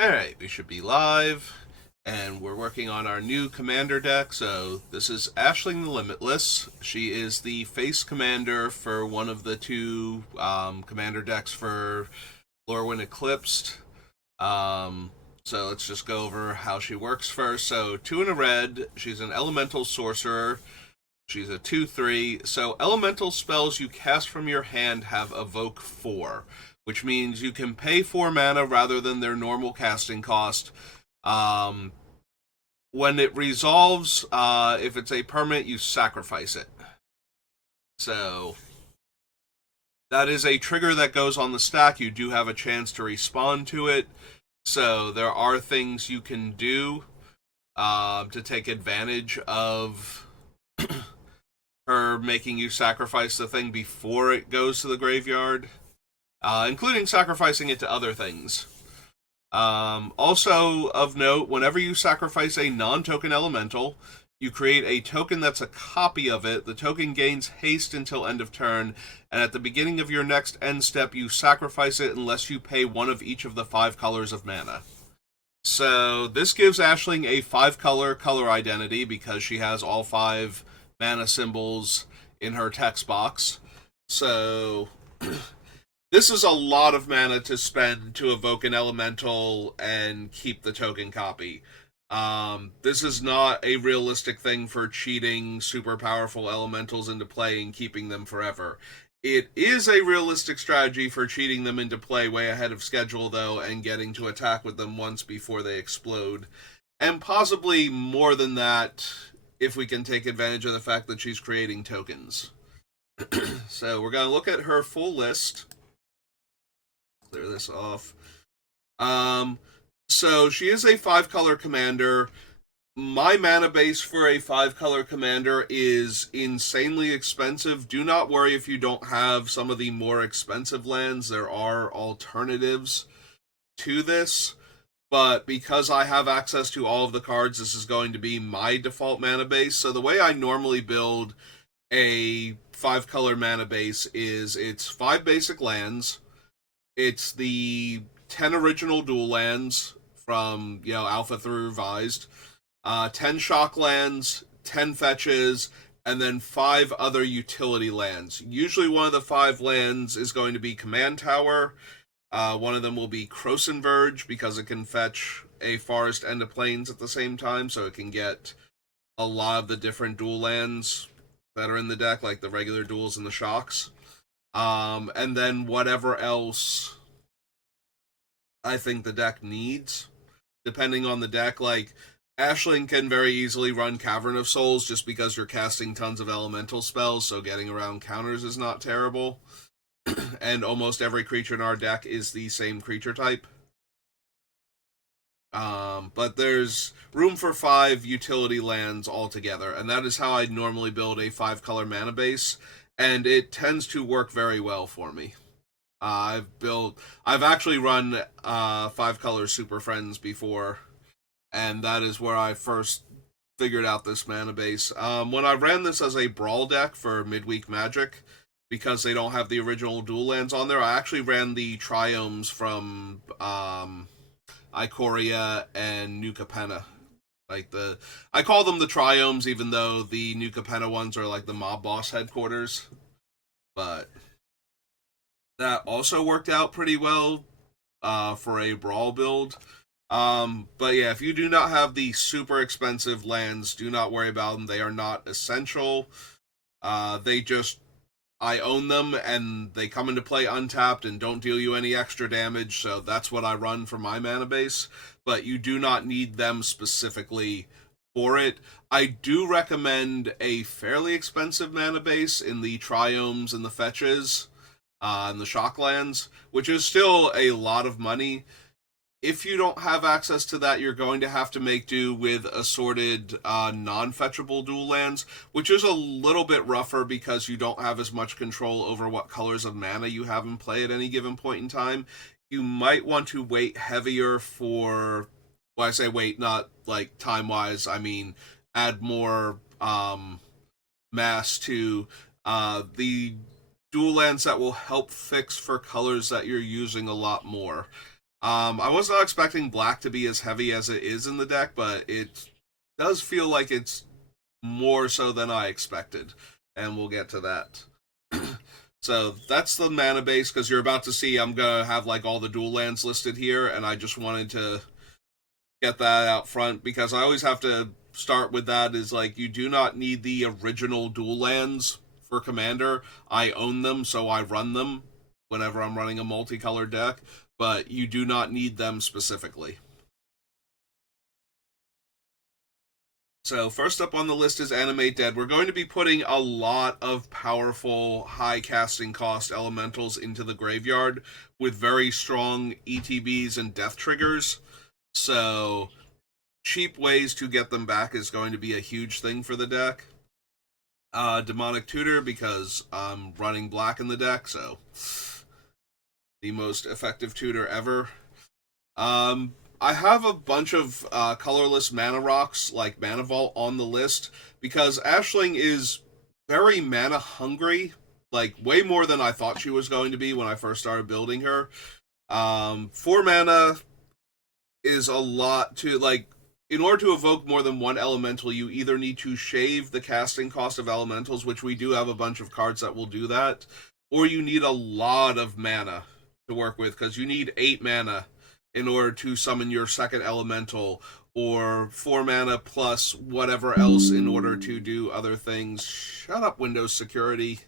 Alright, we should be live, and we're working on our new commander deck. So, this is Ashling the Limitless. She is the face commander for one of the two commander decks for Lorwyn Eclipsed. So, let's just go over how she works first. So, 2 in a red, she's an elemental sorcerer. She's a 2/3. So, elemental spells you cast from your hand have evoke 4, which means you can pay 4 mana rather than their normal casting cost. Um, when it resolves, if it's a permanent, you sacrifice it. So that is a trigger that goes on the stack. You do have a chance to respond to it. So there are things you can do to take advantage of her making you sacrifice the thing before it goes to the graveyard, including sacrificing it to other things. Also of note, whenever you sacrifice a non-token elemental, you create a token that's a copy of it. The token gains haste until end of turn, and at the beginning of your next end step, you sacrifice it unless you pay one of each of the 5 colors of mana. So this gives Ashling a 5-color color identity because she has all 5 mana symbols in her text box. So this is a lot of mana to spend to evoke an elemental and keep the token copy. This is not a realistic thing for cheating super powerful elementals into play and keeping them forever. It is a realistic strategy for cheating them into play way ahead of schedule, though, and getting to attack with them once before they explode. And possibly more than that if we can take advantage of the fact that she's creating tokens. So we're going to look at her full list. Clear this off. So she is a 5-color commander. My mana base for a 5-color commander is insanely expensive. Do not worry if you don't have some of the more expensive lands. There are alternatives to this. But because I have access to all of the cards, this is going to be my default mana base. So the way I normally build a 5-color mana base is it's 5 basic lands. It's the 10 original dual lands from, Alpha through Revised, 10 shock lands, 10 fetches, and then 5 other utility lands. Usually one of the 5 lands is going to be Command Tower. One of them will be Croson Verge because it can fetch a forest and a plains at the same time, so it can get a lot of the different dual lands that are in the deck, like the regular duels and the shocks. And then whatever else I think the deck needs, depending on the deck. Like, Ashling can very easily run Cavern of Souls just because you're casting tons of elemental spells, so getting around counters is not terrible. And almost every creature in our deck is the same creature type. But there's room for 5 utility lands altogether, and that is how I normally build a 5-color mana base, and it tends to work very well for me. I've actually run 5-color Super Friends before, and that is where I first figured out this mana base. When I ran this as a brawl deck for Midweek Magic, because they don't have the original dual lands on there, I actually ran the Triomes from Ikoria and New Capenna. I call them the Triomes, even though the New Capenna ones are like the mob boss headquarters. But that also worked out pretty well for a brawl build. But yeah, if you do not have the super expensive lands, do not worry about them. They are not essential. I own them, and they come into play untapped and don't deal you any extra damage, so that's what I run for my mana base. But you do not need them specifically for it. I do recommend a fairly expensive mana base in the Triomes and the Fetches, and the Shocklands, which is still a lot of money. If you don't have access to that, you're going to have to make do with assorted non-fetchable dual lands, which is a little bit rougher because you don't have as much control over what colors of mana you have in play at any given point in time. You might want to wait heavier for, well, I say wait, not like time-wise, I mean add more mass to the dual lands that will help fix for colors that you're using a lot more. I was not expecting black to be as heavy as it is in the deck, but it does feel like it's more so than I expected, and we'll get to that. So that's the mana base, because you're about to see I'm gonna have like all the dual lands listed here, and I just wanted to get that out front because I always have to start with that is like you do not need the original dual lands for Commander. I own them, so I run them whenever I'm running a multicolored deck, but you do not need them specifically. So first up on the list is Animate Dead. We're going to be putting a lot of powerful, high casting cost elementals into the graveyard with very strong ETBs and death triggers. So cheap ways to get them back is going to be a huge thing for the deck. Demonic Tutor, because I'm running black in the deck, so the most effective tutor ever. I have a bunch of colorless mana rocks like Mana Vault on the list because Ashling is very mana hungry, like way more than I thought she was going to be when I first started building her. 4 mana is a lot to like. In order to evoke more than one elemental, you either need to shave the casting cost of elementals, which we do have a bunch of cards that will do that, or you need a lot of mana to work with because you need 8 mana in order to summon your second elemental, or 4 mana plus whatever else in order to do other things. Shut up, Windows security.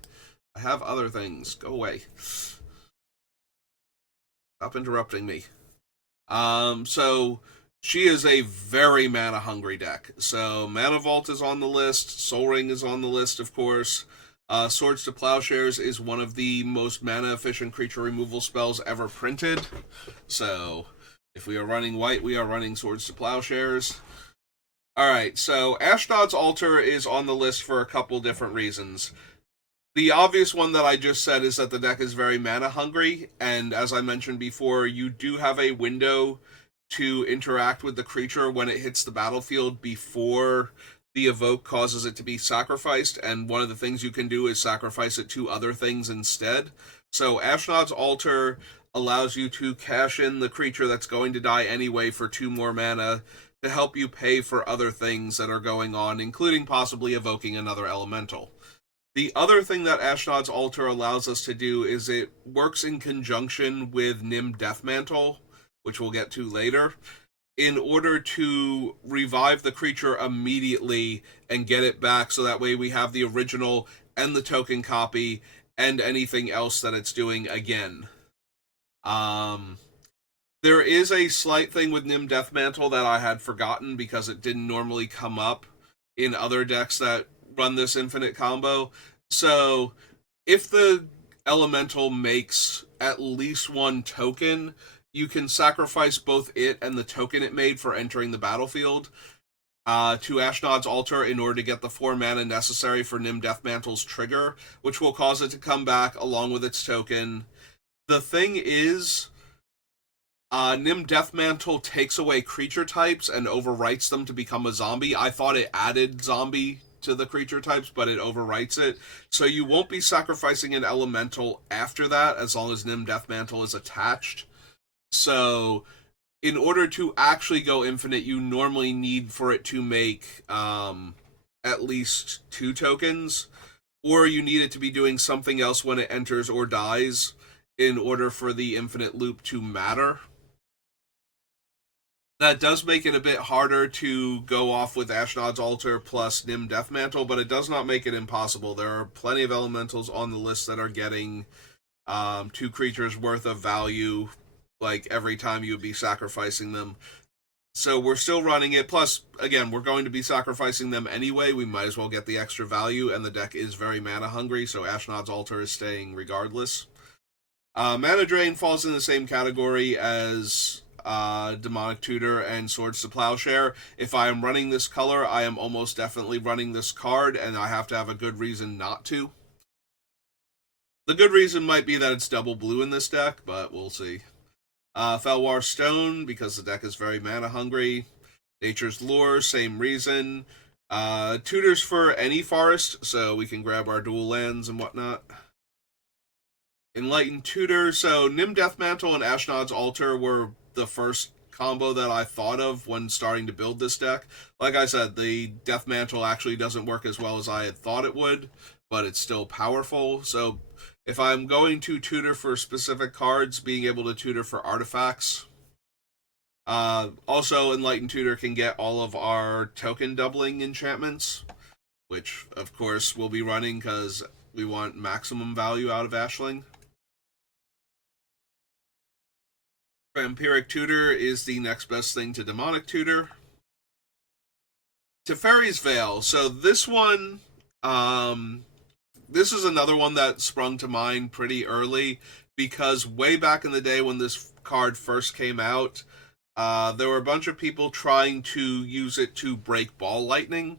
I have other things. Go away. Stop interrupting me. So she is a very mana hungry deck. So Mana Vault is on the list. Soul Ring is on the list, of course. Swords to Plowshares is one of the most mana efficient creature removal spells ever printed. So if we are running white, we are running Swords to Plowshares. Alright, so Ashnod's Altar is on the list for a couple different reasons. The obvious one that I just said is that the deck is very mana hungry, and as I mentioned before, you do have a window to interact with the creature when it hits the battlefield before the evoke causes it to be sacrificed, and one of the things you can do is sacrifice it to other things instead. So Ashnod's Altar allows you to cash in the creature that's going to die anyway for 2 more mana to help you pay for other things that are going on, including possibly evoking another elemental. The other thing that Ashnod's Altar allows us to do is it works in conjunction with Nim Deathmantle, which we'll get to later, in order to revive the creature immediately and get it back so that way we have the original and the token copy and anything else that it's doing again. There is a slight thing with Nim Deathmantle that I had forgotten because it didn't normally come up in other decks that run this infinite combo. So if the elemental makes at least 1 token, you can sacrifice both it and the token it made for entering the battlefield to Ashnod's Altar in order to get the 4 mana necessary for Nim Deathmantle's trigger, which will cause it to come back along with its token. The thing is, Nim Deathmantle takes away creature types and overwrites them to become a zombie. I thought it added zombie to the creature types, but it overwrites it. So you won't be sacrificing an elemental after that as long as Nim Deathmantle is attached. So in order to actually go infinite, you normally need for it to make at least 2 tokens, or you need it to be doing something else when it enters or dies in order for the infinite loop to matter. That does make it a bit harder to go off with Ashnod's Altar plus Nim Deathmantle, but it does not make it impossible. There are plenty of elementals on the list that are getting 2 creatures worth of value like every time you would be sacrificing them. So we're still running it. Plus, again, we're going to be sacrificing them anyway. We might as well get the extra value, and the deck is very mana hungry, so Ashnod's Altar is staying regardless. Mana Drain falls in the same category as Demonic Tutor and Swords to Plowshare. If I am running this color, I am almost definitely running this card, and I have to have a good reason not to. The good reason might be that it's double blue in this deck, but we'll see. Felwar Stone, because the deck is very mana hungry. Nature's Lure, same reason. Tutors for any forest, so we can grab our dual lands and whatnot. Enlightened Tutor, so Nim Deathmantle and Ashnod's Altar were the first combo that I thought of when starting to build this deck. Like I said, the Death Mantle actually doesn't work as well as I had thought it would, but it's still powerful. So if I'm going to tutor for specific cards, being able to tutor for artifacts. Also, Enlightened Tutor can get all of our token doubling enchantments, which of course we'll be running because we want maximum value out of Ashling. Vampiric Tutor is the next best thing to Demonic Tutor. Teferi's Veil. So this one, this is another one that sprung to mind pretty early because way back in the day when this card first came out, there were a bunch of people trying to use it to break Ball Lightning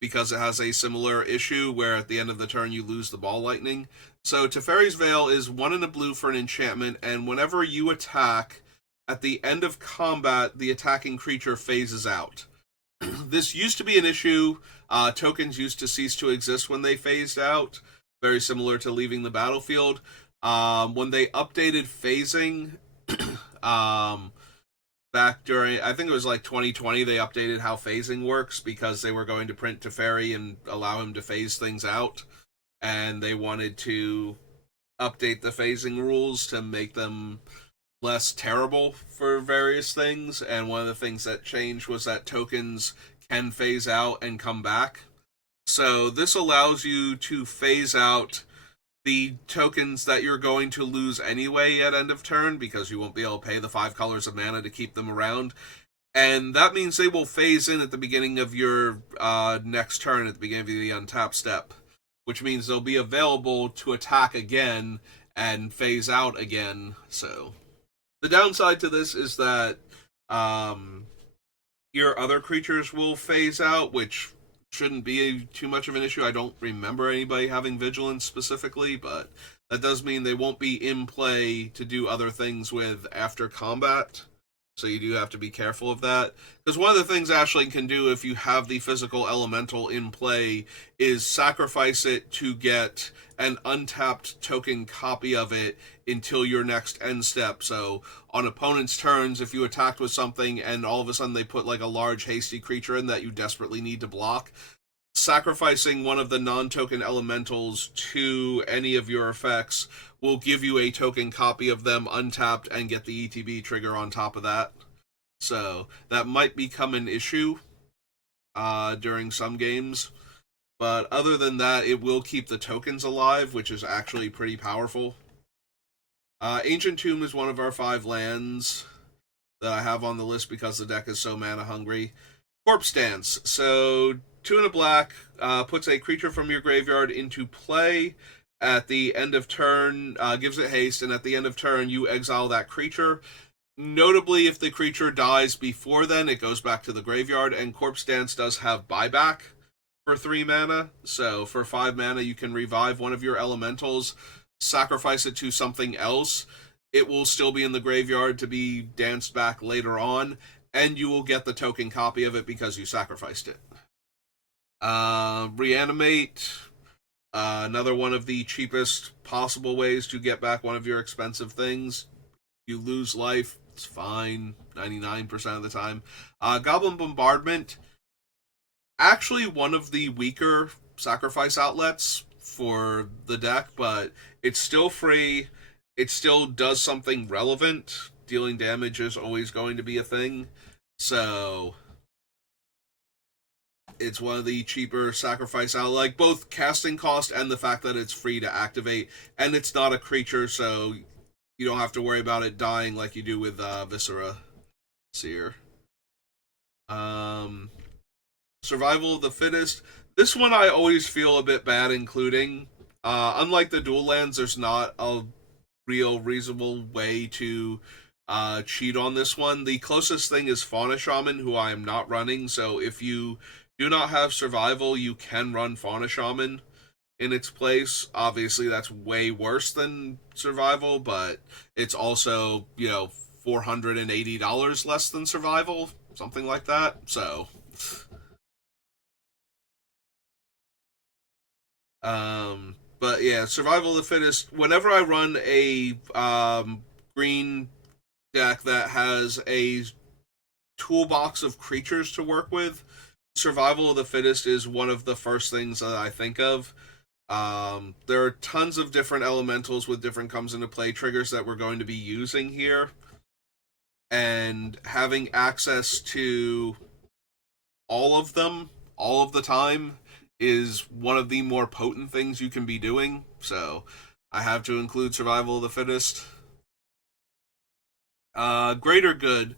because it has a similar issue where at the end of the turn you lose the Ball Lightning. So Teferi's Veil is 1 and a blue for an enchantment, and whenever you attack, at the end of combat, the attacking creature phases out. This used to be an issue. Tokens used to cease to exist when they phased out, very similar to leaving the battlefield. When they updated phasing, back during, I think it was like 2020, they updated how phasing works because they were going to print Teferi and allow him to phase things out, and they wanted to update the phasing rules to make them less terrible for various things. And one of the things that changed was that tokens can phase out and come back. So this allows you to phase out the tokens that you're going to lose anyway at end of turn because you won't be able to pay the 5 colors of mana to keep them around. And that means they will phase in at the beginning of your next turn, at the beginning of the untap step, which means they'll be available to attack again and phase out again. So the downside to this is that your other creatures will phase out, which shouldn't be too much of an issue. I don't remember anybody having Vigilance specifically, but that does mean they won't be in play to do other things with after combat. So you do have to be careful of that. Because one of the things Ashling can do if you have the physical elemental in play is sacrifice it to get an untapped token copy of it until your next end step. So on opponents' turns, if you attacked with something and all of a sudden they put like a large hasty creature in that you desperately need to block, sacrificing one of the non-token elementals to any of your effects will give you a token copy of them untapped and get the ETB trigger on top of that. So that might become an issue during some games. But other than that, it will keep the tokens alive, which is actually pretty powerful. Ancient Tomb is one of our 5 lands that I have on the list because the deck is so mana hungry. Corpse Dance. So 2 and a black puts a creature from your graveyard into play. At the end of turn, gives it haste, and at the end of turn, you exile that creature. Notably, if the creature dies before then, it goes back to the graveyard, and Corpse Dance does have buyback for 3 mana. So for 5 mana, you can revive one of your elementals, sacrifice it to something else. It will still be in the graveyard to be danced back later on, and you will get the token copy of it because you sacrificed it. Reanimate. Another one of the cheapest possible ways to get back one of your expensive things. You lose life, it's fine, 99% of the time. Goblin Bombardment, actually one of the weaker sacrifice outlets for the deck, but it's still free. It still does something relevant. Dealing damage is always going to be a thing. So it's one of the cheaper sacrifice out, like both casting cost and the fact that it's free to activate, and it's not a creature, so you don't have to worry about it dying like you do with Viscera Seer. Survival of the Fittest. This one I always feel a bit bad including. Unlike the dual lands, there's not a real reasonable way to cheat on this one. The closest thing is Fauna Shaman, who I am not running, so if you do not have survival, you can run Fauna Shaman in its place. Obviously, that's way worse than survival, but it's also, $480 less than survival, something like that. So, but yeah, survival of the fittest. Whenever I run a green deck that has a toolbox of creatures to work with, survival of the fittest is one of the first things that I think of. There are tons of different elementals with different comes into play triggers that we're going to be using here, and having access to all of them all of the time is one of the more potent things you can be doing. So I have to include survival of the fittest. Greater good.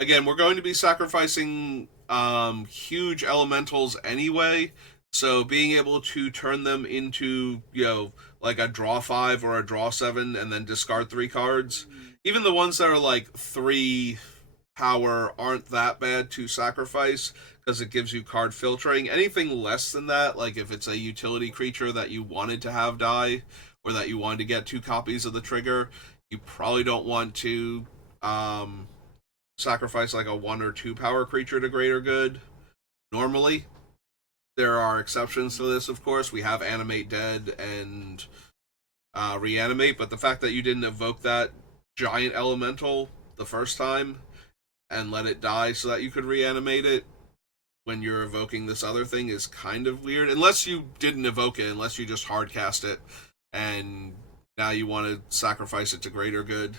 Again, we're going to be sacrificing huge elementals anyway, so being able to turn them into, like a draw 5 or a draw 7 and then discard 3 cards. Even the ones that are like 3 power aren't that bad to sacrifice because it gives you card filtering. Anything less than that, like if it's a utility creature that you wanted to have die or that you wanted to get 2 copies of the trigger, you probably don't want to sacrifice like a 1 or 2 power creature to greater good. Normally, there are exceptions to this, of course. We have Animate Dead and Reanimate, but the fact that you didn't evoke that giant elemental the first time and let it die so that you could reanimate it when you're evoking this other thing is kind of weird. Unless you didn't evoke it, unless you just hardcast it and now you want to sacrifice it to greater good.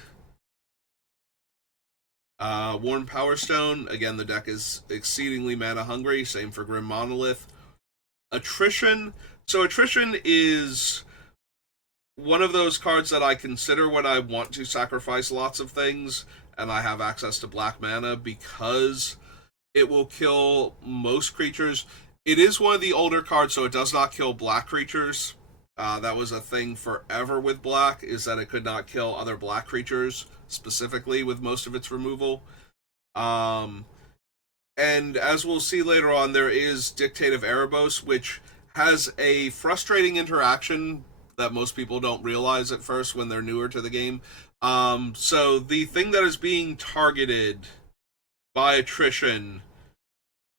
Worn Power Stone, again, the deck is exceedingly mana hungry, same for Grim Monolith. Attrition, so Attrition is one of those cards that I consider when I want to sacrifice lots of things and I have access to black mana, because it will kill most creatures. It is one of the older cards, so it does not kill black creatures. That was a thing forever with black, is that it could not kill other black creatures, specifically with most of its removal. And as we'll see later on, there is Dictate of Erebos, which has a frustrating interaction that most people don't realize at first when they're newer to the game. So the thing that is being targeted by attrition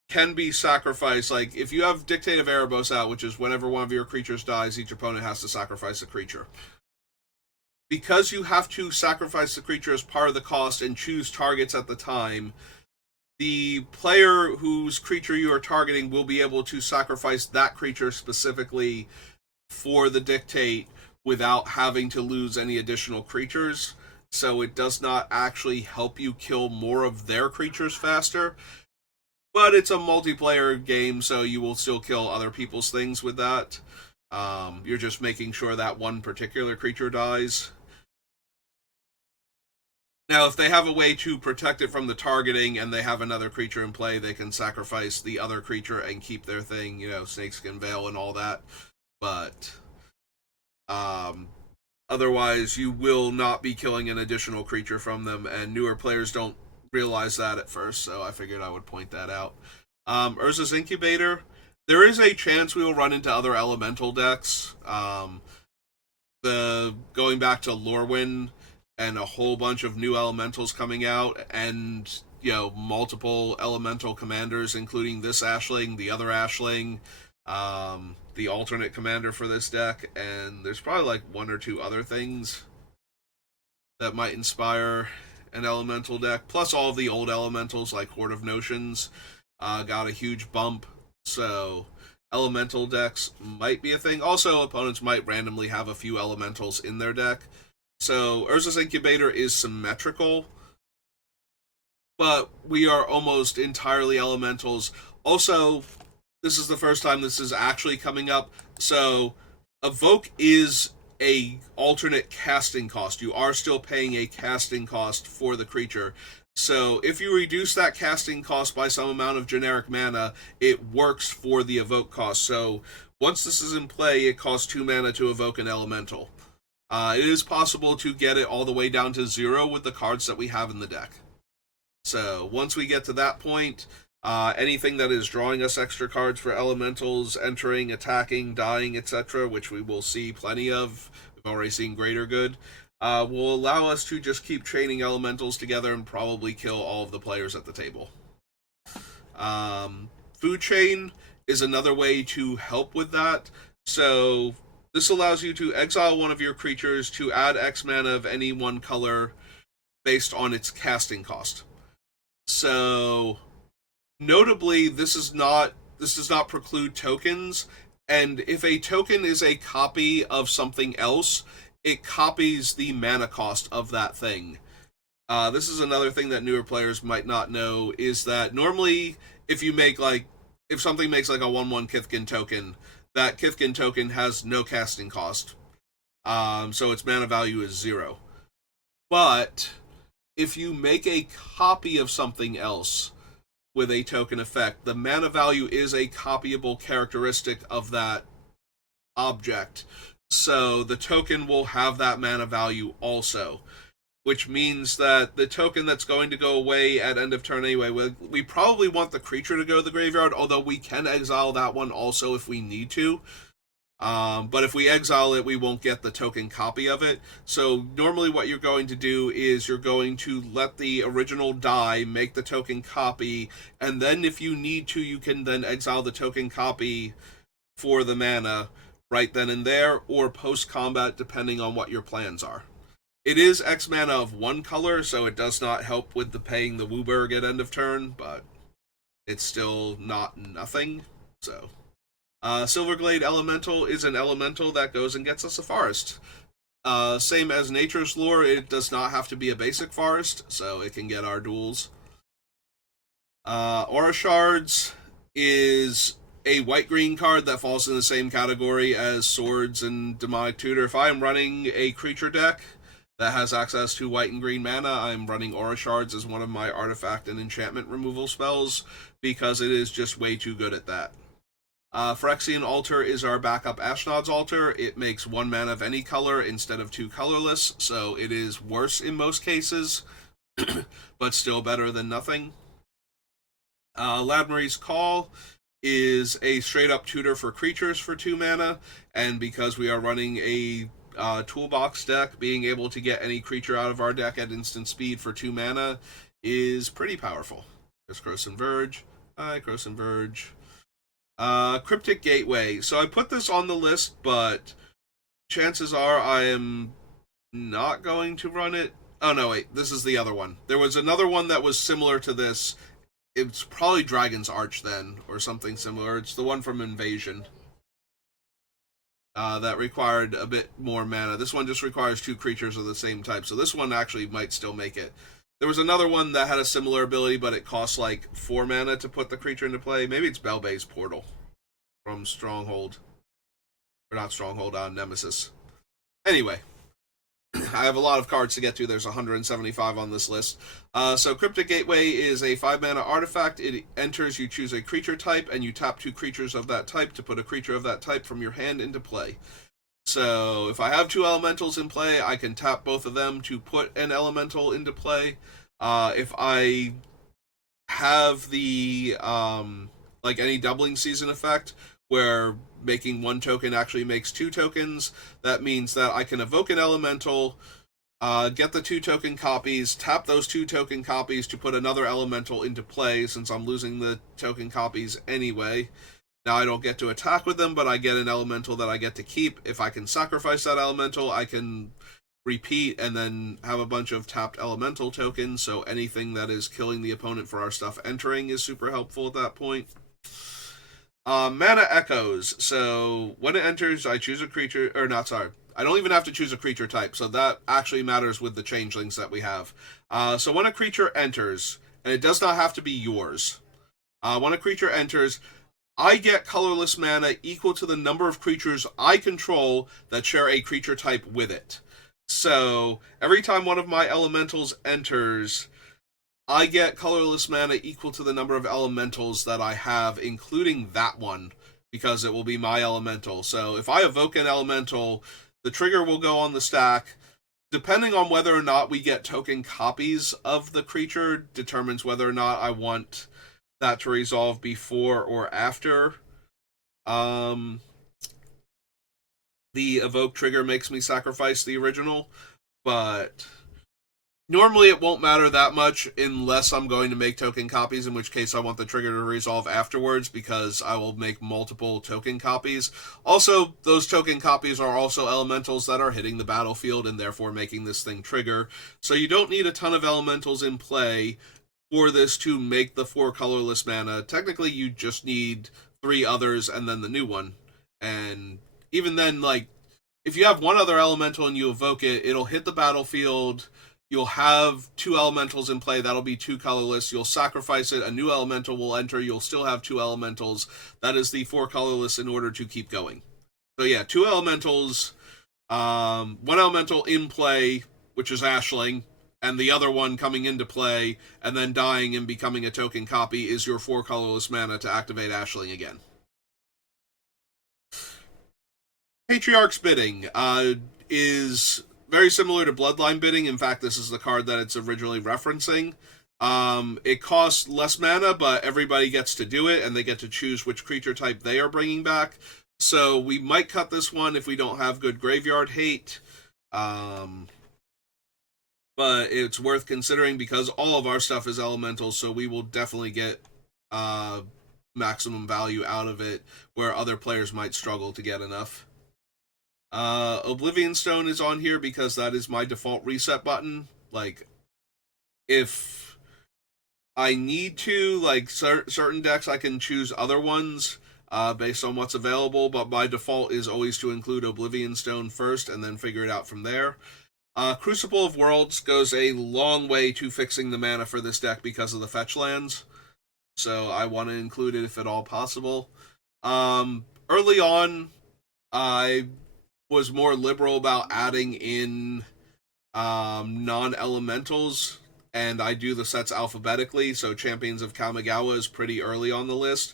can be sacrificed. Like, if you have Dictate of Erebos out, which is whenever one of your creatures dies, each opponent has to sacrifice a creature. Because you have to sacrifice the creature as part of the cost and choose targets at the time, the player whose creature you are targeting will be able to sacrifice that creature specifically for the Dictate without having to lose any additional creatures. So it does not actually help you kill more of their creatures faster. But it's a multiplayer game, so you will still kill other people's things with that. You're just making sure that one particular creature dies. Now, if they have a way to protect it from the targeting and they have another creature in play, they can sacrifice the other creature and keep their thing, Snakeskin Veil and all that. But otherwise, you will not be killing an additional creature from them, and newer players don't realize that at first, so I figured I would point that out. Urza's Incubator, there is a chance we will run into other elemental decks. Going back to Lorwyn and a whole bunch of new elementals coming out, and multiple elemental commanders, including this Ashling, the other Ashling, the alternate commander for this deck, and there's probably like 1 or 2 other things that might inspire an elemental deck, plus all of the old elementals like Horde of Notions got a huge bump, so elemental decks might be a thing. Also, opponents might randomly have a few elementals in their deck. So Urza's Incubator is symmetrical, but we are almost entirely elementals. Also, this is the first time this is actually coming up, so Evoke is a alternate casting cost. You are still paying a casting cost for the creature. So if you reduce that casting cost by some amount of generic mana, it works for the evoke cost. So once this is in play, it costs 2 mana to evoke an elemental. It is possible to get it all the way down to 0 with the cards that we have in the deck. So once we get to that point, anything that is drawing us extra cards for elementals, entering, attacking, dying, etc., which we will see plenty of, we've already seen greater good, will allow us to just keep training elementals together and probably kill all of the players at the table. Food Chain is another way to help with that. So this allows you to exile one of your creatures to add X mana of any one color based on its casting cost. So notably, this does not preclude tokens, and if a token is a copy of something else, it copies the mana cost of that thing. This is another thing that newer players might not know, is that normally if you make like if something makes like a 1/1 Kithkin token, that Kithkin token has no casting cost. So its mana value is 0. But if you make a copy of something else with a token effect, the mana value is a copyable characteristic of that object. So the token will have that mana value also, which means that the token that's going to go away at end of turn anyway, we probably want the creature to go to the graveyard, although we can exile that one also if we need to. But if we exile it, we won't get the token copy of it. So normally what you're going to do is you're going to let the original die, make the token copy, and then if you need to, you can then exile the token copy for the mana right then and there, or post-combat, depending on what your plans are. It is X mana of 1 color, so it does not help with the paying the Wooburg at end of turn, but it's still not nothing, so... Silverglade Elemental is an elemental that goes and gets us a forest. Same as Nature's Lore, it does not have to be a basic forest, so it can get our duels. Aura Shards is a white-green card that falls in the same category as Swords and Demonic Tutor. If I am running a creature deck that has access to white and green mana, I'm running Aura Shards as one of my artifact and enchantment removal spells, because it is just way too good at that. Phyrexian Altar is our backup Ashnod's Altar. It makes 1 mana of any color instead of 2 colorless, so it is worse in most cases, but still better than nothing. Ladmary's Call is a straight-up tutor for creatures for 2 mana, and because we are running a toolbox deck, being able to get any creature out of our deck at instant speed for 2 mana is pretty powerful. There's Krosan Verge. Hi, Krosan Verge. Cryptic Gateway. So I put this on the list, but chances are I am not going to run it. Oh no, wait, this is the other one. There was another one that was similar to this. It's probably Dragon's Arch then, or something similar. It's the one from Invasion. That required a bit more mana. This one just requires 2 creatures of the same type, so this one actually might still make it. There was another one that had a similar ability, but it costs like 4 mana to put the creature into play. Maybe it's Belbay's Portal from Stronghold. Or not Stronghold, Nemesis. Anyway, I have a lot of cards to get to. There's 175 on this list. So Cryptic Gateway is a 5 mana artifact. It enters, you choose a creature type, and you tap 2 creatures of that type to put a creature of that type from your hand into play. So if I have 2 elementals in play, I can tap both of them to put an elemental into play. If I have the like any doubling season effect, where making 1 token actually makes 2 tokens, that means that I can evoke an elemental, get the 2 token copies, tap those 2 token copies to put another elemental into play, since I'm losing the token copies anyway. Now I don't get to attack with them, but I get an elemental that I get to keep. If I can sacrifice that elemental, I can repeat and then have a bunch of tapped elemental tokens, so anything that is killing the opponent for our stuff entering is super helpful at that point. Mana Echoes. So when it enters, I choose a creature, or not, sorry. I don't even have to choose a creature type, so that actually matters with the changelings that we have. So when a creature enters, and it does not have to be yours, when a creature enters, I get colorless mana equal to the number of creatures I control that share a creature type with it. So every time one of my elementals enters, I get colorless mana equal to the number of elementals that I have, including that one, because it will be my elemental. So if I evoke an elemental, the trigger will go on the stack. Depending on whether or not we get token copies of the creature determines whether or not I want that to resolve before or after. The evoke trigger makes me sacrifice the original, but Normally, it won't matter that much unless I'm going to make token copies, in which case I want the trigger to resolve afterwards because I will make multiple token copies. Also, those token copies are also elementals that are hitting the battlefield and therefore making this thing trigger. So you don't need a ton of elementals in play for this to make the 4 colorless mana. Technically, you just need 3 others and then the new one. And even then, like, if you have one other elemental and you evoke it, it'll hit the battlefield. You'll have 2 elementals in play. That'll be 2 colorless. You'll sacrifice it. A new elemental will enter. You'll still have 2 elementals. That is the 4 colorless in order to keep going. So yeah, 2 elementals, 1 elemental in play, which is Ashling, and the other one coming into play and then dying and becoming a token copy is your 4 colorless mana to activate Ashling again. Patriarch's Bidding is very similar to Bloodline Bidding. In fact, this is the card that it's originally referencing. It costs less mana, but everybody gets to do it, and they get to choose which creature type they are bringing back. So we might cut this one if we don't have good graveyard hate. But it's worth considering because all of our stuff is elemental, so we will definitely get maximum value out of it, where other players might struggle to get enough. Oblivion Stone is on here because that is my default reset button. Like, if I need to, like, certain decks, I can choose other ones based on what's available, but my default is always to include Oblivion Stone first and then figure it out from there. Crucible of Worlds goes a long way to fixing the mana for this deck because of the fetch lands, so I want to include it if at all possible. Early on, I was more liberal about adding in non-elementals, and I do the sets alphabetically, so Champions of Kamigawa is pretty early on the list.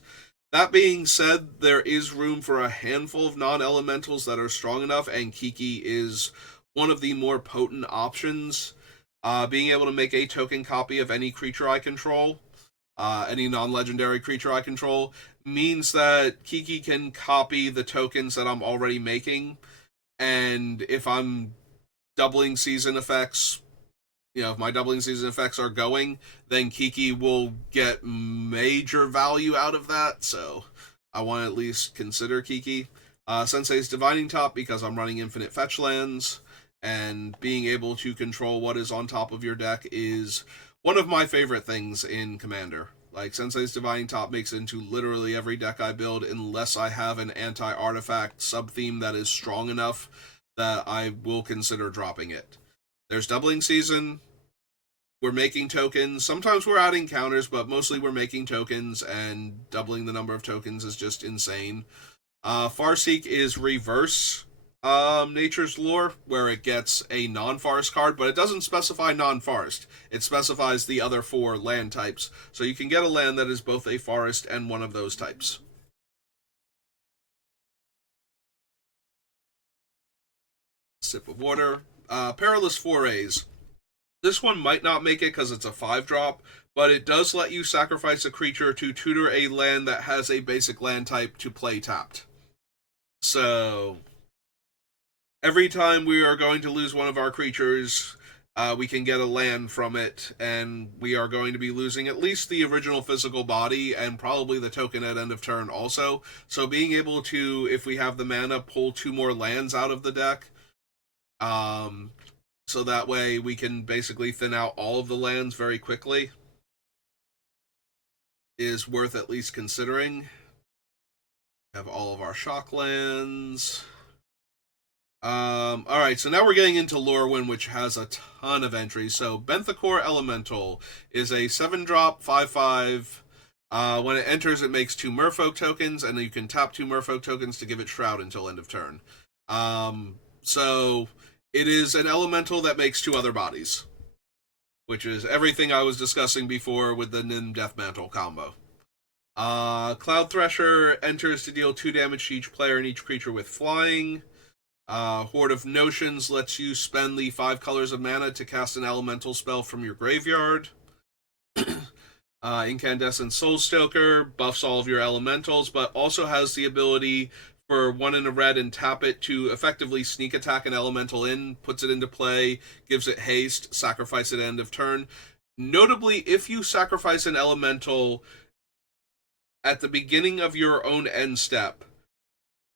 That being said, there is room for a handful of non-elementals that are strong enough, and Kiki is one of the more potent options. Being able to make a token copy of any creature I control, any non-legendary creature I control, means that Kiki can copy the tokens that I'm already making, and if I'm doubling season effects, if my doubling season effects are going, then Kiki will get major value out of that, so I want to at least consider Kiki. Sensei's Divining Top because I'm running infinite fetch lands, and being able to control what is on top of your deck is one of my favorite things in Commander. Like, Sensei's Divining Top makes it into literally every deck I build unless I have an anti-artifact sub-theme that is strong enough that I will consider dropping it. There's Doubling Season. We're making tokens. Sometimes we're adding counters, but mostly we're making tokens, and doubling the number of tokens is just insane. Farseek is reverse Nature's Lore, where it gets a non-forest card, but it doesn't specify non-forest. It specifies the other 4 land types, so you can get a land that is both a forest and one of those types. Sip of water. Perilous Forays. This one might not make it because it's a 5-drop, but it does let you sacrifice a creature to tutor a land that has a basic land type to play tapped. So every time we are going to lose one of our creatures, we can get a land from it, and we are going to be losing at least the original physical body and probably the token at end of turn also. So being able to, if we have the mana, pull 2 more lands out of the deck, so that way we can basically thin out all of the lands very quickly, is worth at least considering. We have all of our shock lands. Alright, so now we're getting into Lorwyn, which has a ton of entries. So, Benthacor Elemental is a 7-drop, 5/5. When it enters, it makes 2 Merfolk tokens, and you can tap 2 Merfolk tokens to give it Shroud until end of turn. So, it is an elemental that makes 2 other bodies, which is everything I was discussing before with the Nim Death Mantle combo. Cloud Thresher enters to deal 2 damage to each player and each creature with flying. Horde of Notions lets you spend the 5 colors of mana to cast an elemental spell from your graveyard. Incandescent Soulstoker buffs all of your elementals, but also has the ability for 1 in a red and tap it to effectively sneak attack an elemental in, puts it into play, gives it haste, sacrifice at end of turn. Notably, if you sacrifice an elemental at the beginning of your own end step,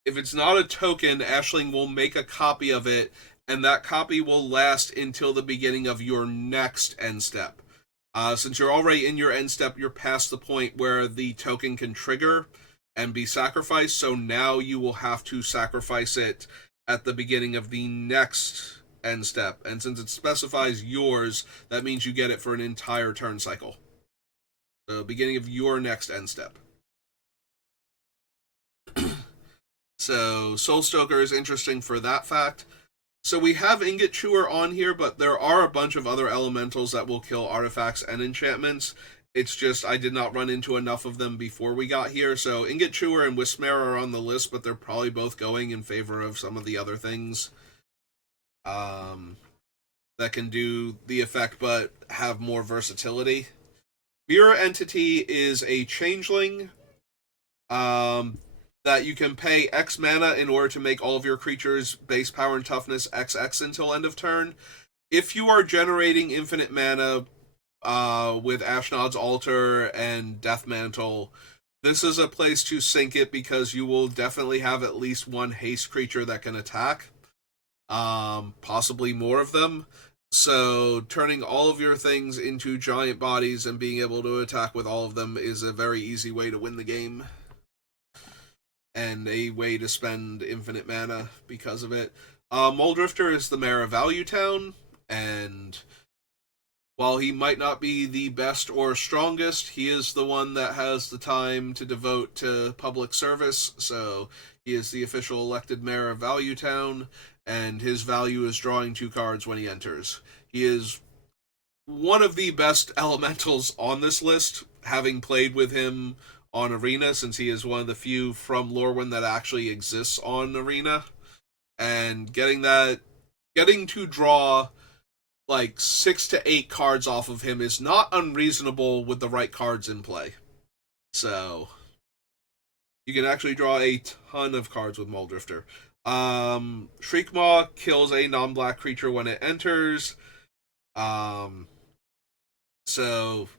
if it's not a token, Ashling will make a copy of it, and that copy will last until the beginning of your next end step. Since you're already in your end step, you're past the point where the token can trigger and be sacrificed, so now you will have to sacrifice it at the beginning of the next end step. And since it specifies yours, that means you get it for an entire turn cycle. The beginning of your next end step. So Soulstoker is interesting for that fact. So we have Ingot Chewer on here, but there are a bunch of other elementals that will kill artifacts and enchantments. It's just I did not run into enough of them before we got here. So Ingot Chewer and Wismare are on the list, but they're probably both going in favor of some of the other things that can do the effect but have more versatility. Mirror Entity is a changeling that you can pay X mana in order to make all of your creatures base power and toughness XX until end of turn. If you are generating infinite mana with Ashnod's Altar and Death Mantle, this is a place to sink it because you will definitely have at least one haste creature that can attack. Possibly more of them. So turning all of your things into giant bodies and being able to attack with all of them is a very easy way to win the game. And a way to spend infinite mana because of it. Muldrifter is the mayor of Value Town, and while he might not be the best or strongest, he is the one that has the time to devote to public service, so he is the official elected mayor of Value Town, and his value is drawing 2 cards when he enters. He is one of the best elementals on this list, having played with him on Arena, since he is one of the few from Lorwyn that actually exists on Arena. And getting to draw like 6 to 8 cards off of him is not unreasonable with the right cards in play. So you can actually draw a ton of cards with Muldrifter. Shriekmaw kills a non-black creature when it enters. So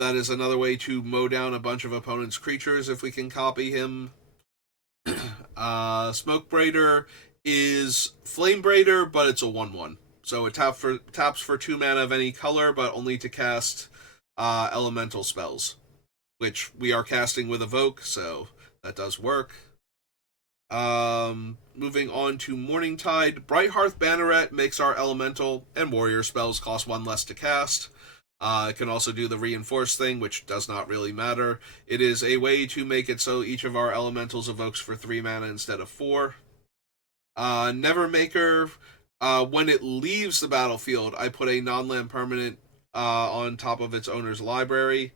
that is another way to mow down a bunch of opponent's creatures if we can copy him. Smoke Braider is Flame Braider, but it's a 1/1. So it taps for 2 mana of any color, but only to cast elemental spells, which we are casting with Evoke, so that does work. Moving on to Morningtide, Brighthearth Banneret makes our elemental and warrior spells cost 1 less to cast. It can also do the reinforce thing, which does not really matter. It is a way to make it so each of our elementals evokes for 3 mana instead of 4. Nevermaker, when it leaves the battlefield, I put a non-land permanent on top of its owner's library,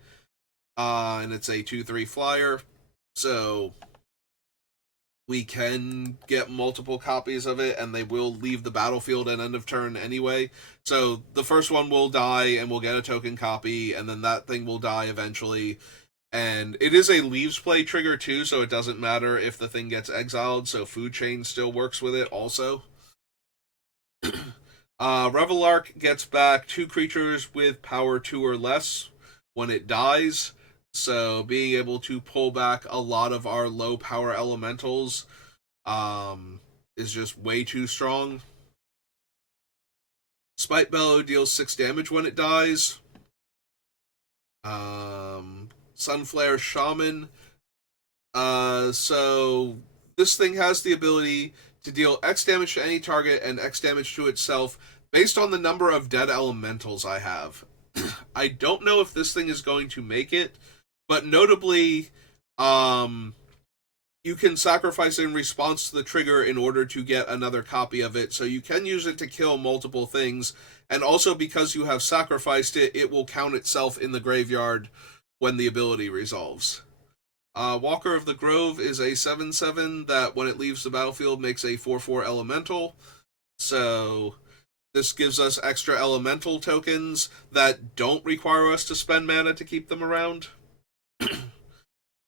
and it's a 2/3 flyer, so we can get multiple copies of it, and they will leave the battlefield at end of turn anyway. So the first one will die, and we'll get a token copy, and then that thing will die eventually. And it is a leaves play trigger too, so it doesn't matter if the thing gets exiled, so Food Chain still works with it also. Revelark gets back 2 creatures with power 2 or less when it dies. So being able to pull back a lot of our low power elementals is just way too strong. Spite Bellow deals 6 damage when it dies. Sunflare Shaman. So this thing has the ability to deal X damage to any target and X damage to itself based on the number of dead elementals I have. I don't know if this thing is going to make it, but notably, you can sacrifice in response to the trigger in order to get another copy of it, so you can use it to kill multiple things, and also because you have sacrificed it, it will count itself in the graveyard when the ability resolves. Walker of the Grove is a 7/7 that when it leaves the battlefield makes a 4/4 elemental, so this gives us extra elemental tokens that don't require us to spend mana to keep them around.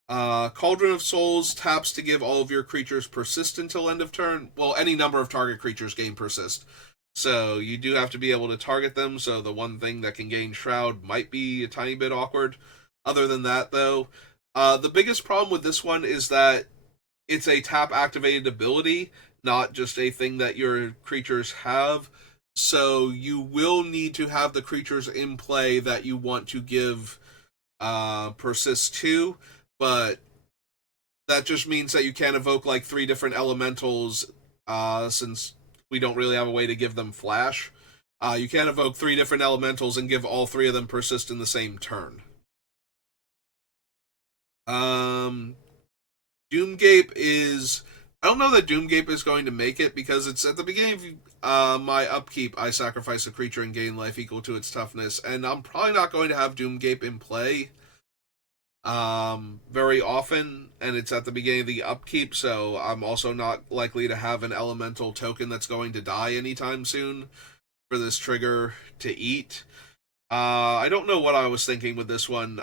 Cauldron of Souls taps to give all of your creatures persist until end of turn. Well, any number of target creatures gain persist. So you do have to be able to target them, so the one thing that can gain Shroud might be a tiny bit awkward. Other than that, though, the biggest problem with this one is that it's a tap activated ability, not just a thing that your creatures have. So you will need to have the creatures in play that you want to give persist to, but that just means that you can't evoke like 3 different elementals, since we don't really have a way to give them flash. You can't evoke 3 different elementals and give all 3 of them persist in the same turn. Doomgape is... I don't know that Doomgape is going to make it, because it's at the beginning of my upkeep, I sacrifice a creature and gain life equal to its toughness, and I'm probably not going to have Doomgape in play very often, and it's at the beginning of the upkeep, so I'm also not likely to have an elemental token that's going to die anytime soon for this trigger to eat. I don't know what I was thinking with this one,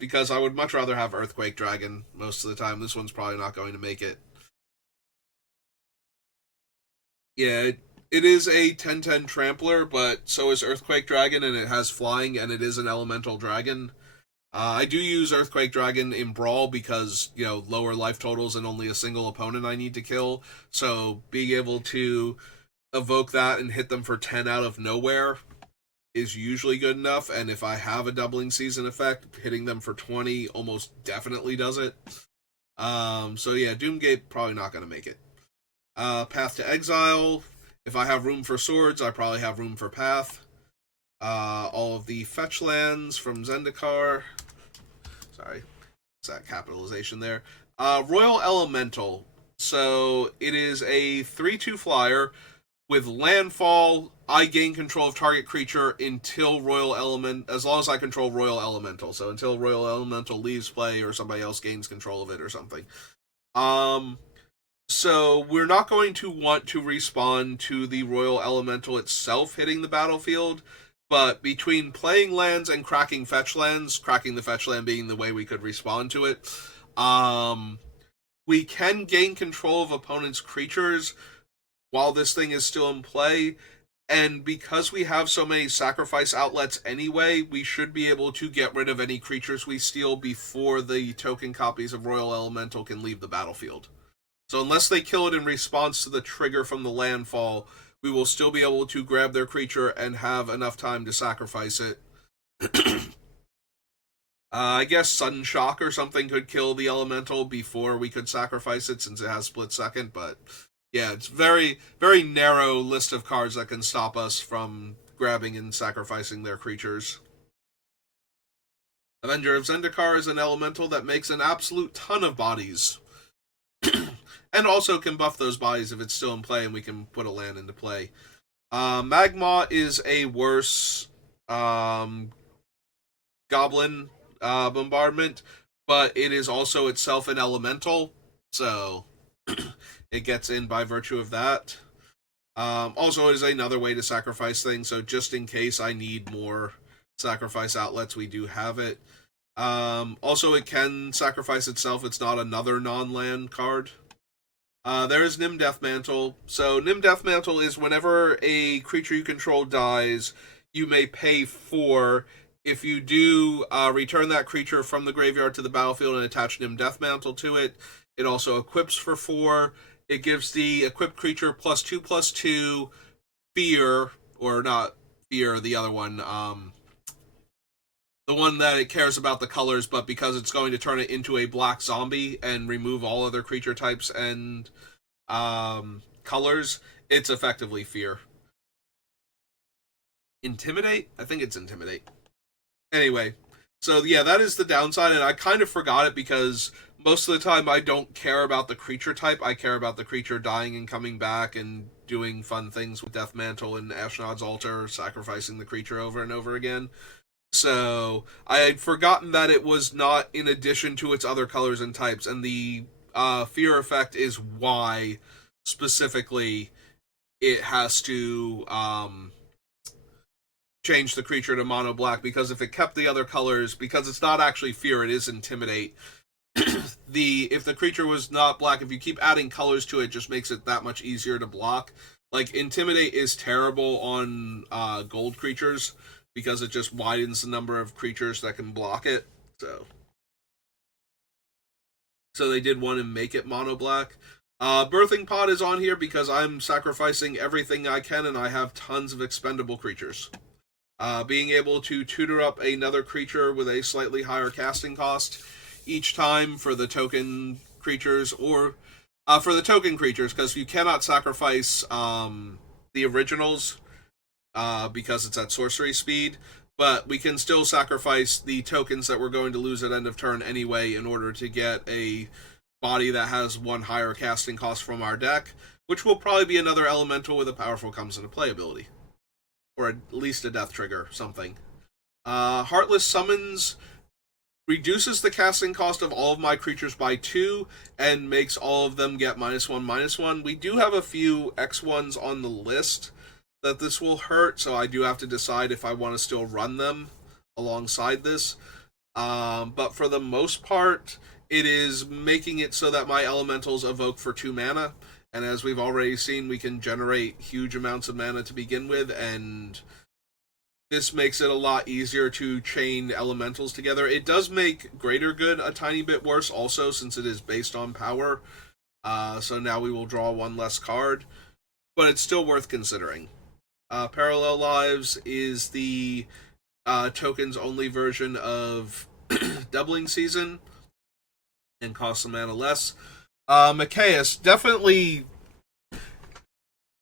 because I would much rather have Earthquake Dragon most of the time. This one's probably not going to make it. Yeah, it is a 10/10 trampler, but so is Earthquake Dragon, and it has flying, and it is an elemental dragon. I do use Earthquake Dragon in Brawl because, lower life totals and only a single opponent I need to kill. So being able to evoke that and hit them for 10 out of nowhere is usually good enough. And if I have a doubling season effect, hitting them for 20 almost definitely does it. So yeah, Doomgate probably not going to make it. Path to Exile. If I have room for swords, I probably have room for Path. All of the fetch lands from Zendikar. Sorry, it's that capitalization there. Royal Elemental. So it is a 3/2 flyer with landfall. I gain control of target creature until Royal Element, as long as I control Royal Elemental. So until Royal Elemental leaves play or somebody else gains control of it or something. So we're not going to want to respawn to the Royal Elemental itself hitting the battlefield, but between playing lands and cracking fetch lands, cracking the fetch land being the way we could respond to it, we can gain control of opponents' creatures while this thing is still in play. And because we have so many sacrifice outlets anyway, we should be able to get rid of any creatures we steal before the token copies of Royal Elemental can leave the battlefield. So unless they kill it in response to the trigger from the landfall, we will still be able to grab their creature and have enough time to sacrifice it. I guess Sudden Shock or something could kill the elemental before we could sacrifice it, since it has split second, but yeah, it's very, very narrow list of cards that can stop us from grabbing and sacrificing their creatures. Avenger of Zendikar is an elemental that makes an absolute ton of bodies. And also can buff those bodies if it's still in play and we can put a land into play. Magma is a worse goblin bombardment, but it is also itself an elemental, so it gets in by virtue of that. Also, it is another way to sacrifice things, so just in case I need more sacrifice outlets, we do have it. Also, it can sacrifice itself. It's not another non-land card. There is Nim Deathmantle. So Nim Deathmantle is whenever a creature you control dies, you may pay 4. If you do, return that creature from the graveyard to the battlefield and attach Nim Deathmantle to it. It also equips for 4. It gives the equipped creature +2/+2 fear, or not fear, the other one, the one that it cares about the colors, but because it's going to turn it into a black zombie and remove all other creature types and colors, it's effectively fear. Intimidate? I think it's Intimidate. Anyway, so yeah, that is the downside, and I kind of forgot it because most of the time I don't care about the creature type. I care about the creature dying and coming back and doing fun things with Deathmantle and Ashnod's Altar, sacrificing the creature over and over again. So I had forgotten that it was not in addition to its other colors and types, and the fear effect is why specifically it has to change the creature to mono black, because if it kept the other colors, because it's not actually fear, it is intimidate. if the creature was not black, if you keep adding colors to it, just makes it that much easier to block. Like, Intimidate is terrible on gold creatures because it just widens the number of creatures that can block it. So they did want to make it mono black. Birthing Pod is on here because I'm sacrificing everything I can and I have tons of expendable creatures. Being able to tutor up another creature with a slightly higher casting cost each time for the token creatures, or for the token creatures, because you cannot sacrifice the originals because it's at sorcery speed, but we can still sacrifice the tokens that we're going to lose at end of turn anyway in order to get a body that has one higher casting cost from our deck, which will probably be another elemental with a powerful comes into play ability. Or at least a death trigger, something. Heartless Summons reduces the casting cost of all of my creatures by 2 and makes all of them get -1/-1. We do have a few X1s on the list that this will hurt, so I do have to decide if I want to still run them alongside this. But for the most part, it is making it so that my elementals evoke for 2 mana, and as we've already seen, we can generate huge amounts of mana to begin with, and this makes it a lot easier to chain elementals together. It does make Greater Good a tiny bit worse also, since it is based on power. So now we will draw 1 less card, but it's still worth considering. Parallel Lives is the tokens only version of Doubling Season and costs some mana less. Mikaeus, definitely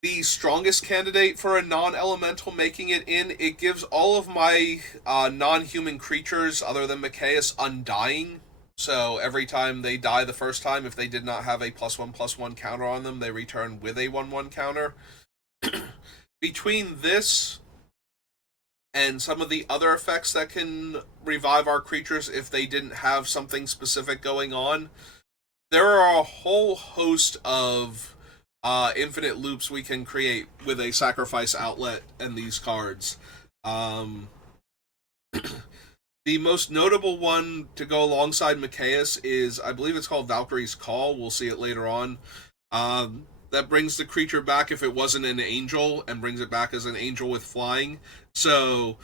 the strongest candidate for a non-elemental making it in. It gives all of my non-human creatures, other than Mikaeus, Undying. So every time they die the first time, if they did not have a +1/+1 counter on them, they return with a 1/1 counter. Between this and some of the other effects that can revive our creatures if they didn't have something specific going on, there are a whole host of infinite loops we can create with a sacrifice outlet and these cards. The most notable one to go alongside Mikaeus is, I believe it's called Valkyrie's Call. We'll see it later on. That brings the creature back if it wasn't an angel, and brings it back as an angel with flying. So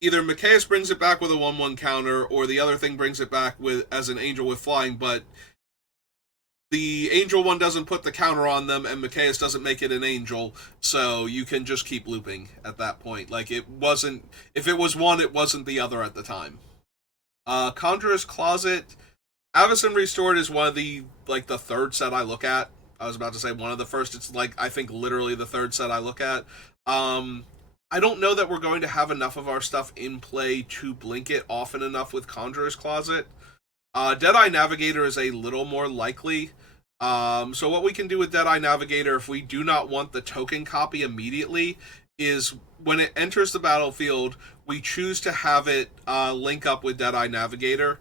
either Mikaeus brings it back with a 1/1 counter, or the other thing brings it back with as an angel with flying, but the angel one doesn't put the counter on them, and Mikaeus doesn't make it an angel, so you can just keep looping at that point. Like, it wasn't, if it was one, it wasn't the other at the time. Conjurer's Closet, Avacyn Restored is one of the, like, the third set I look at. I was about to say one of the first. It's, like, I think literally the third set I look at. I don't know that we're going to have enough of our stuff in play to blink it often enough with Conjurer's Closet. Deadeye Navigator is a little more likely. So what we can do with Deadeye Navigator, if we do not want the token copy immediately, is when it enters the battlefield, we choose to have it link up with Deadeye Navigator,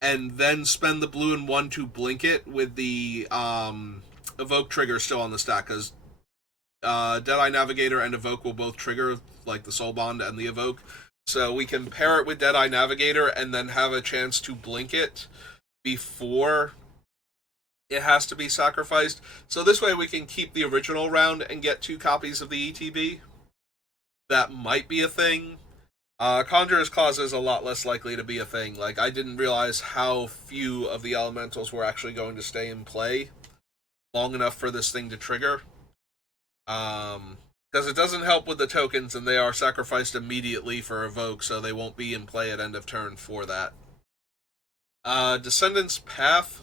and then spend the blue and 1 to blink it with the Evoke trigger still on the stack, because Deadeye Navigator and Evoke will both trigger, like the Soul Bond and the Evoke. So we can pair it with Deadeye Navigator and then have a chance to blink it before it has to be sacrificed. So this way we can keep the original round and get 2 copies of the ETB. That might be a thing. Conjurer's Clause is a lot less likely to be a thing. Like, I didn't realize how few of the elementals were actually going to stay in play long enough for this thing to trigger. Because it doesn't help with the tokens, and they are sacrificed immediately for Evoke, so they won't be in play at end of turn for that. Descendant's Path.